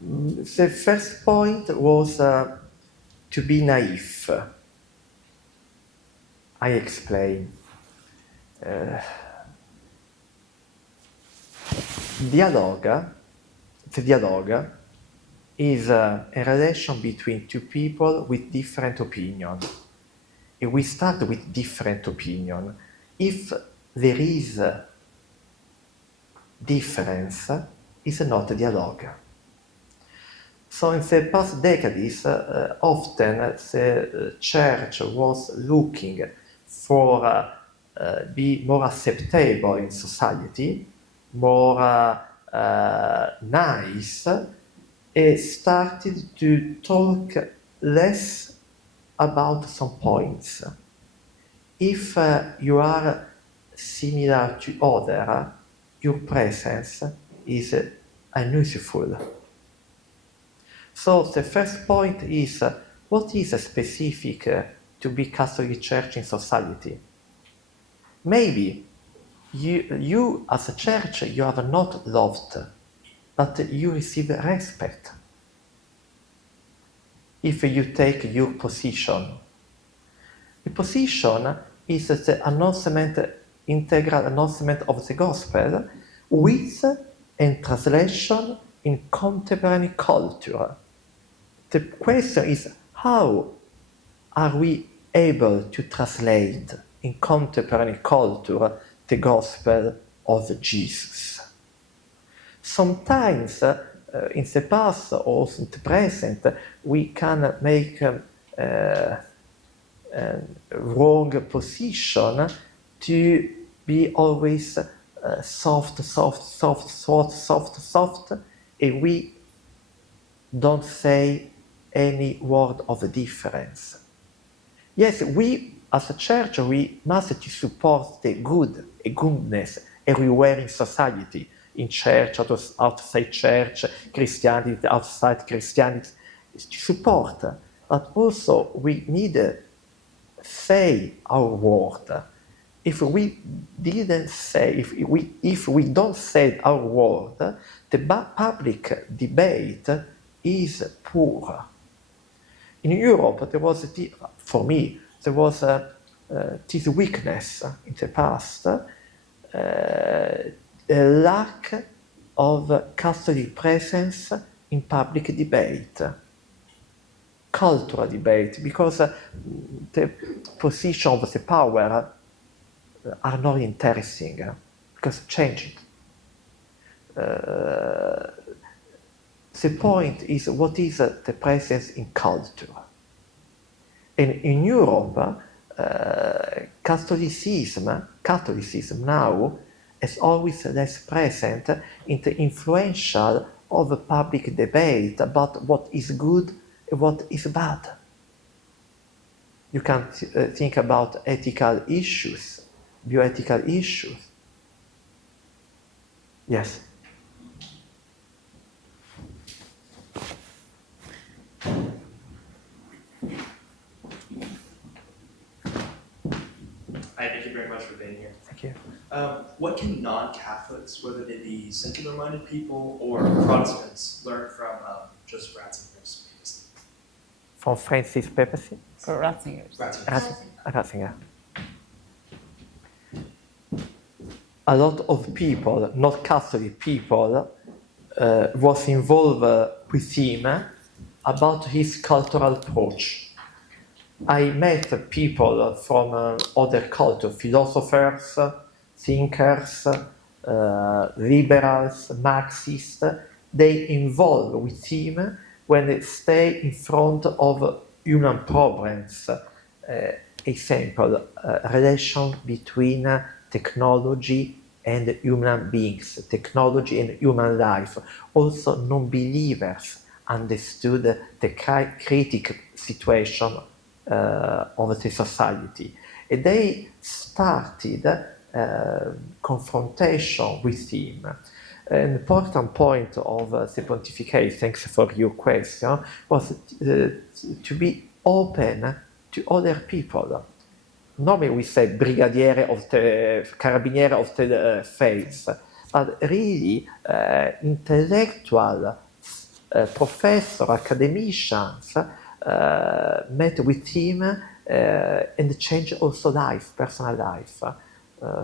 The first point was to be naive. I explain. The dialogue is a relation between two people with different opinions. And we start with different opinion. If there is difference, it's not a dialogue. So in the past decades, often the church was looking for be more acceptable in society, more nice, and started to talk less about some points. If you are similar to other, your presence is unuseful. So the first point is, what is specific to be Catholic Church in society? Maybe you as a church, you are not loved, but you receive respect. If you take your position. The position is the integral announcement of the gospel with a translation in contemporary culture. The question is, how are we able to translate in contemporary culture the gospel of Jesus? sometimes in the past, also in the present, we can make a wrong position to be always soft, and we don't say any word of difference. Yes, we as a church, we must support the good, a goodness everywhere in society, in church, outside church, Christianity, outside Christianity, to support. But also we need to say our word. If we didn't say, if we don't say our word, the public debate is poor. In Europe, there was, for me, there was this weakness in the past, a lack of Catholic presence in public debate, cultural debate, because the position of the power are not interesting, because changing. The point is, what is the presence in culture? And in Europe, Catholicism now is always less present in the influential of public debate about what is good and what is bad. You can think about ethical issues, bioethical issues. Yes. Hi, thank you very much for being here. Thank you. What can non-Catholics, whether they be secular-minded people or Protestants, learn from Joseph Ratzinger's papacy? From Francis Papacy? For Ratzinger. Ratzinger. A lot of people, not Catholic people, was involved with him about his cultural approach. I met people from other cultures, philosophers, thinkers, liberals, Marxists. They involve with him when they stay in front of human problems. Example, relation between technology and human beings, technology and human life. Also, non-believers understood the critical situation of the society. And they started confrontation with him. An important point of the pontificate, thanks for your question, was to be open to other people. Normally we say brigadiere of the carabiniere of the faith, but really intellectual professor, academicians met with him and changed also life, personal life.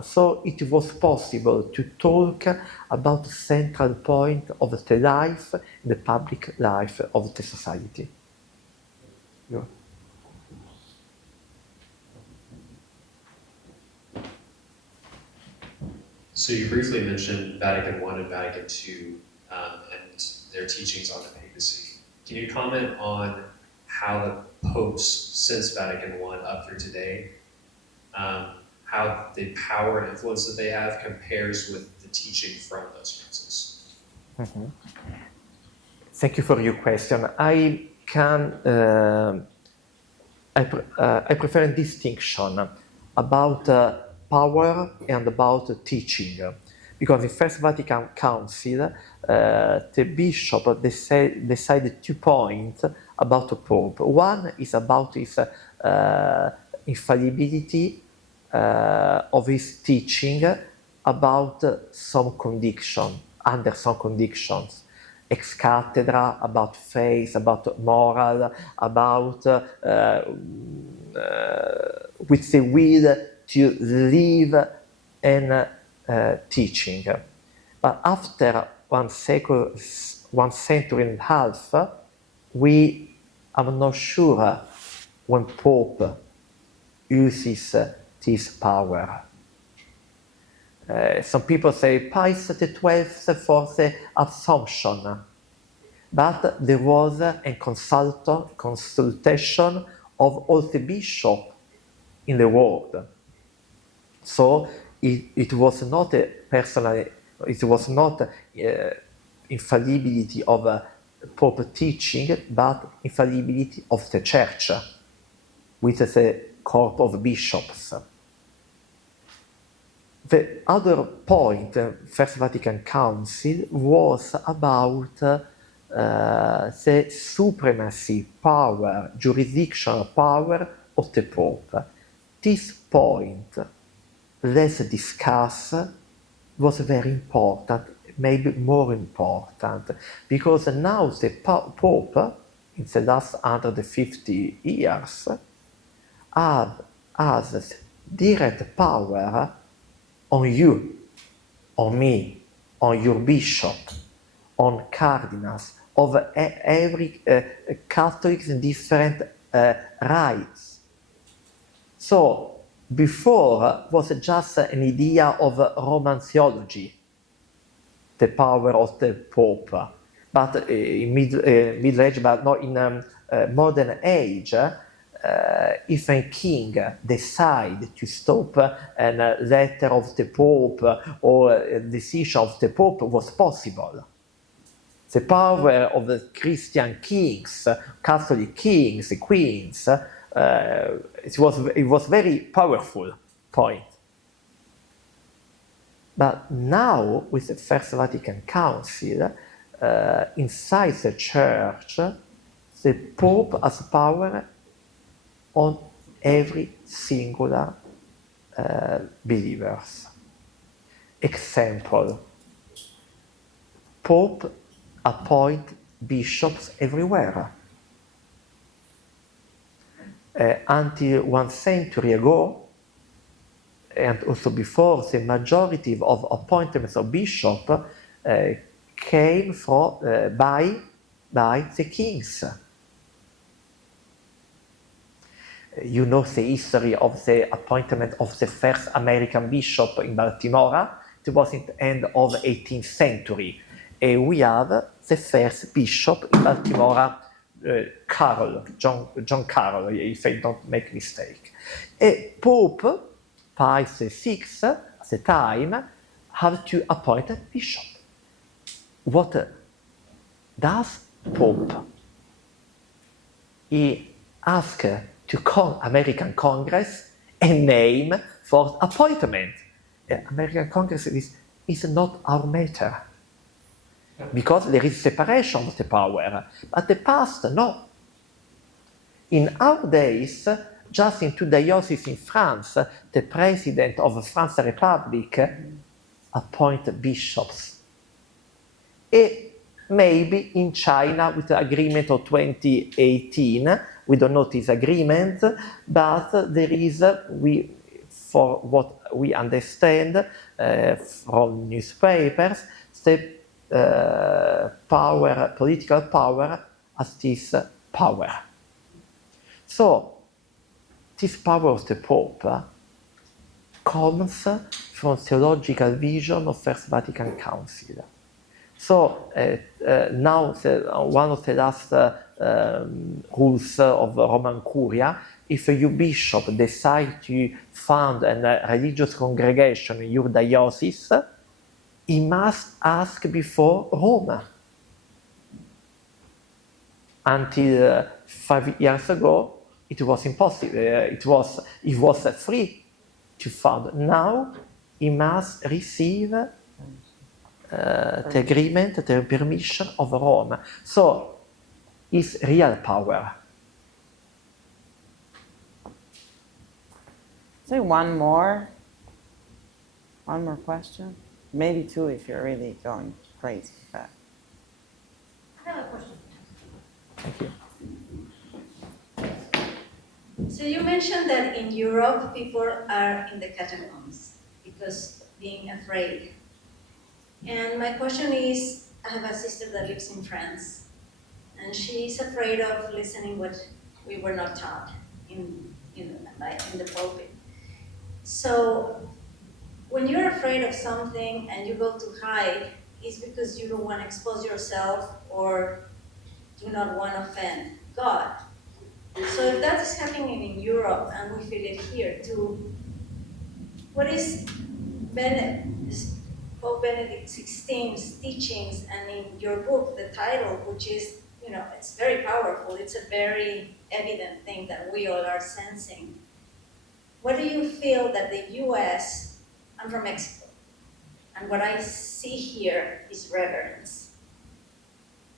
So it was possible to talk about the central point of the life, the public life of the society. Yeah. So you briefly mentioned Vatican I and Vatican II and their teachings on the papacy. Can you comment on how the popes since Vatican I up through today, how the power and influence that they have compares with the teaching from those Francis? Mm-hmm. Thank you for your question. I prefer a distinction about power and about teaching, because in First Vatican Council, the bishop decided 2 points about the Pope. One is about his infallibility of his teaching about some condition, under some conditions. Ex cathedra, about faith, about moral, about with the will to live and teaching. But after one century and a half, we are not sure when Pope uses this power. Some people say Pius XII for the Assumption, but there was a consultation of all the bishops in the world. So it was not a personal, it was not infallibility of Pope teaching, but infallibility of the Church, with the corps of bishops. The other point, First Vatican Council, was about the supremacy power, jurisdictional power of the Pope. This point, less discussed, was very important, maybe more important, because now the Pope, in the last 150 years, has direct power on you, on me, on your bishop, on cardinals, of every Catholic in different rights. So before was just an idea of Roman theology, the power of the Pope, but in Middle Age, but not in modern age. If a king decide to stop a letter of the Pope or a decision of the Pope was possible. The power of the Christian kings, Catholic kings, queens, it was very powerful point. But now, with the First Vatican Council, inside the Church, the Pope has power on every singular believers. Example, Pope appoint bishops everywhere. Until 1 century ago, and also before, the majority of appointments of bishop came from by the kings. You know the history of the appointment of the first American bishop in Baltimore. It was in the end of the 18th century. And we have the first bishop in Baltimore, John Carroll, if I don't make mistake. And Pope Pius VI, at the time, had to appoint a bishop. What does Pope? He asked to American Congress a name for appointment. American Congress is not our matter, because there is separation of the power. But the past, no. In our days, just in 2 dioceses in France, the president of the French Republic appoint bishops. And maybe in China, with the agreement of 2018, we don't know this agreement, but there is, for what we understand from newspapers, the political power as this power. So, this power of the Pope comes from theological vision of First Vatican Council. So now one of the last rules of Roman Curia, if you bishop decide to found a religious congregation in your diocese, he must ask before Rome. Until 5 years ago, it was impossible. It was free to found. Now, he must receive the agreement, the permission of Rome. So, it's real power. Say one more question. Maybe two if you're really going crazy. But I have a question. Thank you. So you mentioned that in Europe people are in the catacombs because being afraid. And my question is, I have a sister that lives in France, and she's afraid of listening what we were not taught in the pulpit. So when you're afraid of something and you go to hide, it's because you don't want to expose yourself or do not want to offend God. So if that is happening in Europe and we feel it here too, what is Pope Benedict XVI's teachings, and in your book, the title, which is, it's very powerful, it's a very evident thing that we all are sensing. What do you feel that the US, I'm from Mexico, and what I see here is reverence.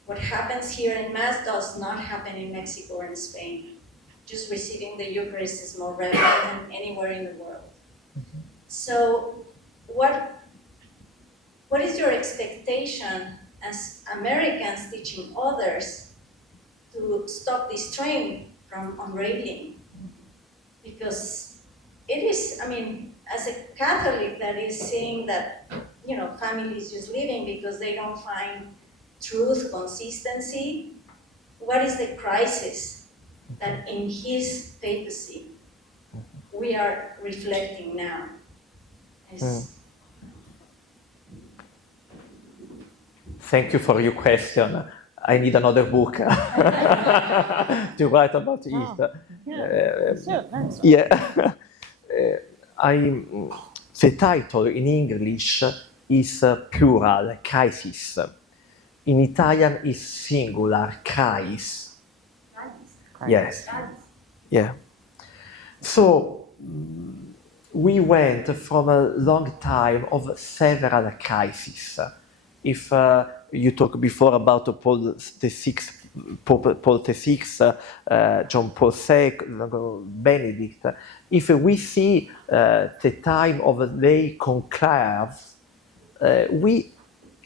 What happens here in Mass does not happen in Mexico or in Spain. Just receiving the Eucharist is more reverent than anywhere in the world. So what is your expectation as Americans teaching others to stop this train from unrailing? Because it is, as a Catholic that is seeing that, families just leaving because they don't find truth, consistency, what is the crisis that in his papacy we are reflecting now? Thank you for your question. I need another book to write about it. Yeah. The title in English is plural, crisis. In Italian is singular, crisis. Yes. Yeah. So we went from a long time of several crises. If you talked before about Paul VI, John Paul II, Benedict, if we see the time of the conclave, we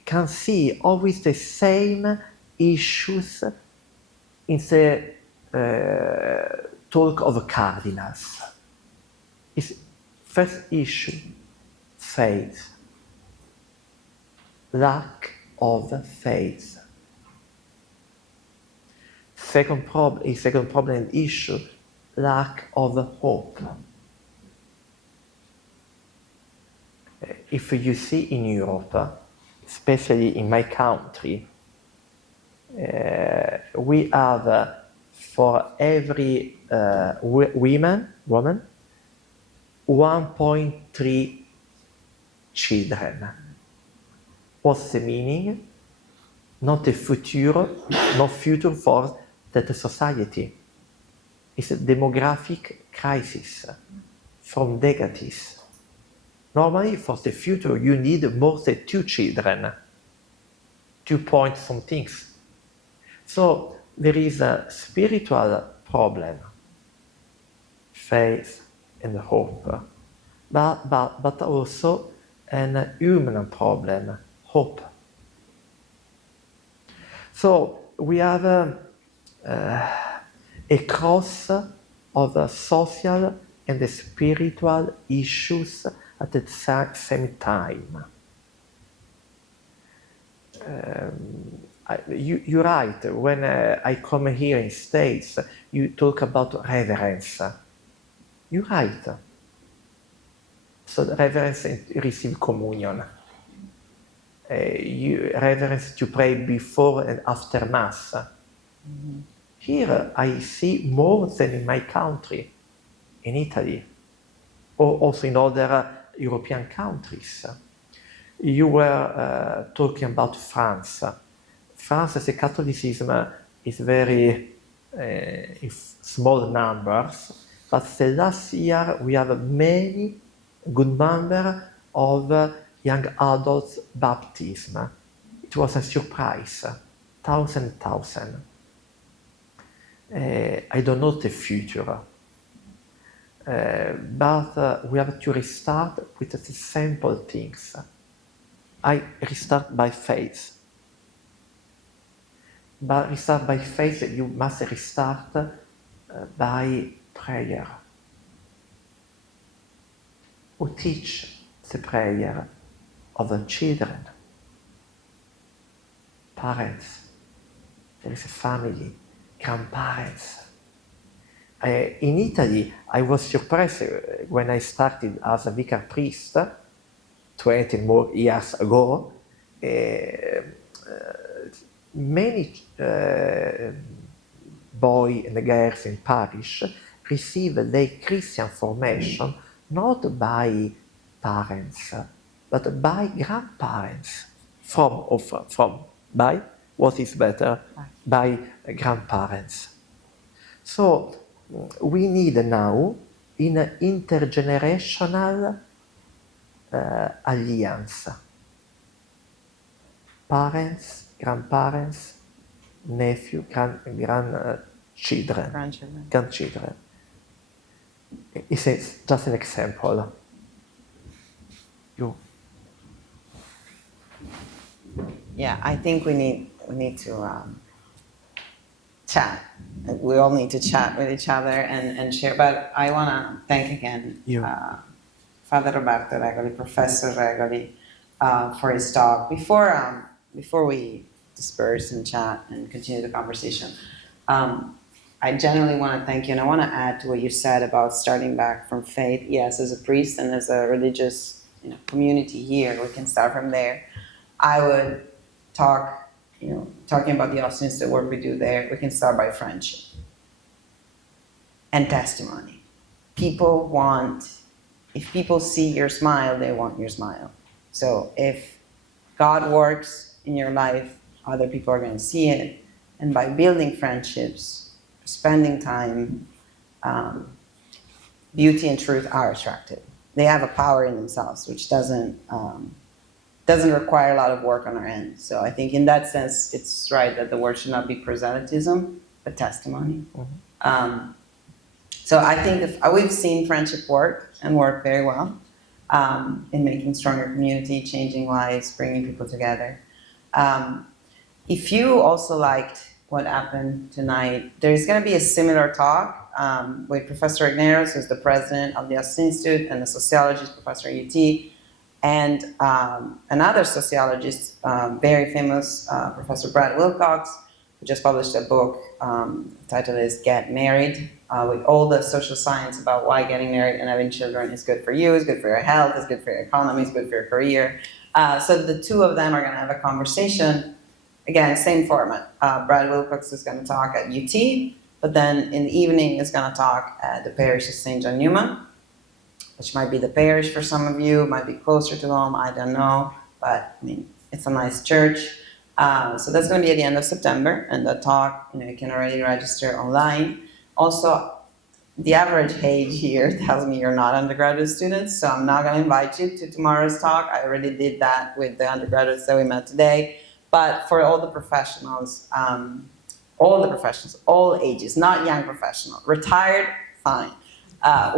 can see always the same issues in the talk of cardinals. It's first issue, faith. Lack of faith. Second problem and issue, lack of hope. If you see in Europe, especially in my country, we have for every woman 1.3 children. What's the meaning? Not a future, not future for that society. It's a demographic crisis from negatives. Normally, for the future, you need more than 2 children, 2 point something. So there is a spiritual problem, faith and hope, but also an human problem, hope. So we have a cross of social and spiritual issues at the same time. You're right, when I come here in States, you talk about reverence. You're right. So the reverence to receive communion. Reverence to pray before and after Mass. Mm-hmm. Here I see more than in my country, in Italy, or also in other European countries. You were talking about France. France, as a Catholicism, is very in small numbers, but the last year we have many good number of young adults baptism. It was a surprise, thousand. I don't know the future, but we have to restart with the simple things. I restart by faith. But restart by faith, you must restart by prayer. Who teach the prayer of the children, parents, there is a family, grandparents. In Italy, I was surprised when I started as a vicar priest. 20 more years ago, many boys and girls in Paris receive their Christian formation not by parents, but by grandparents. By what is better? By grandparents. So we need now in an intergenerational alliance. Parents, grandparents, nephew, grandchildren. Grandchildren. It's just an example. You. Yeah, I think we need to chat. We all need to chat with each other and share. But I want to thank again You. Father Roberto Regoli, Professor Regoli, for his talk. Before we disperse and chat and continue the conversation, I genuinely want to thank you, and I want to add to what you said about starting back from faith. Yes, as a priest and as a religious community here, we can start from there. I would talking about the Austin Institute work we do there, we can start by friendship and testimony. If people see your smile, they want your smile. So if God works in your life, other people are going to see it. And by building friendships, spending time, beauty and truth are attractive. They have a power in themselves, which doesn't require a lot of work on our end. So I think in that sense, it's right that the word should not be proselytism, but testimony. Mm-hmm. So I think we've seen friendship work and work very well in making stronger community, changing lives, bringing people together. If you also liked what happened tonight, there's going to be a similar talk with Professor Igneros, who's the president of the Austin Institute, and a sociologist, Professor at UT, and another sociologist, very famous, Professor Brad Wilcox, who just published a book, the title is Get Married, with all the social science about why getting married and having children is good for you, is good for your health, is good for your economy, is good for your career. So the two of them are going to have a conversation. Again, same format. Brad Wilcox is going to talk at UT, but then in the evening is going to talk at the parish of St. John Newman, which might be the parish for some of you, might be closer to home, I don't know, but I mean, it's a nice church. So that's going to be at the end of September, and the talk, you can already register online. Also, the average age here tells me you're not undergraduate students, so I'm not going to invite you to tomorrow's talk. I already did that with the undergraduates that we met today. But for all the professionals, all ages, not young professional, retired, fine.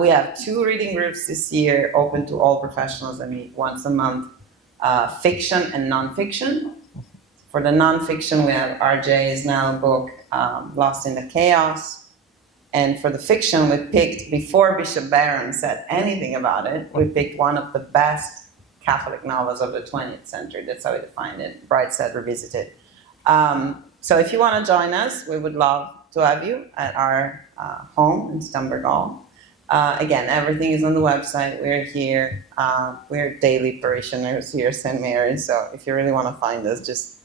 We have 2 reading groups this year, open to all professionals that meet once a month, fiction and nonfiction. For the nonfiction, we have RJ's now book, Lost in the Chaos. And for the fiction, we picked, before Bishop Barron said anything about it, we picked one of the best Catholic novels of the 20th century. That's how we defined it, Brightside Revisited. So if you want to join us, we would love to have you at our home in Stumberg Hall. Again, everything is on the website. We're here. We're daily parishioners here at St. Mary's. So if you really want to find us, just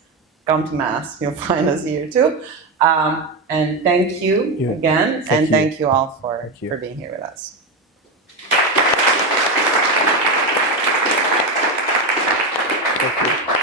come to Mass. You'll find us here too. And thank you again. Thank you all for being here with us. Thank you.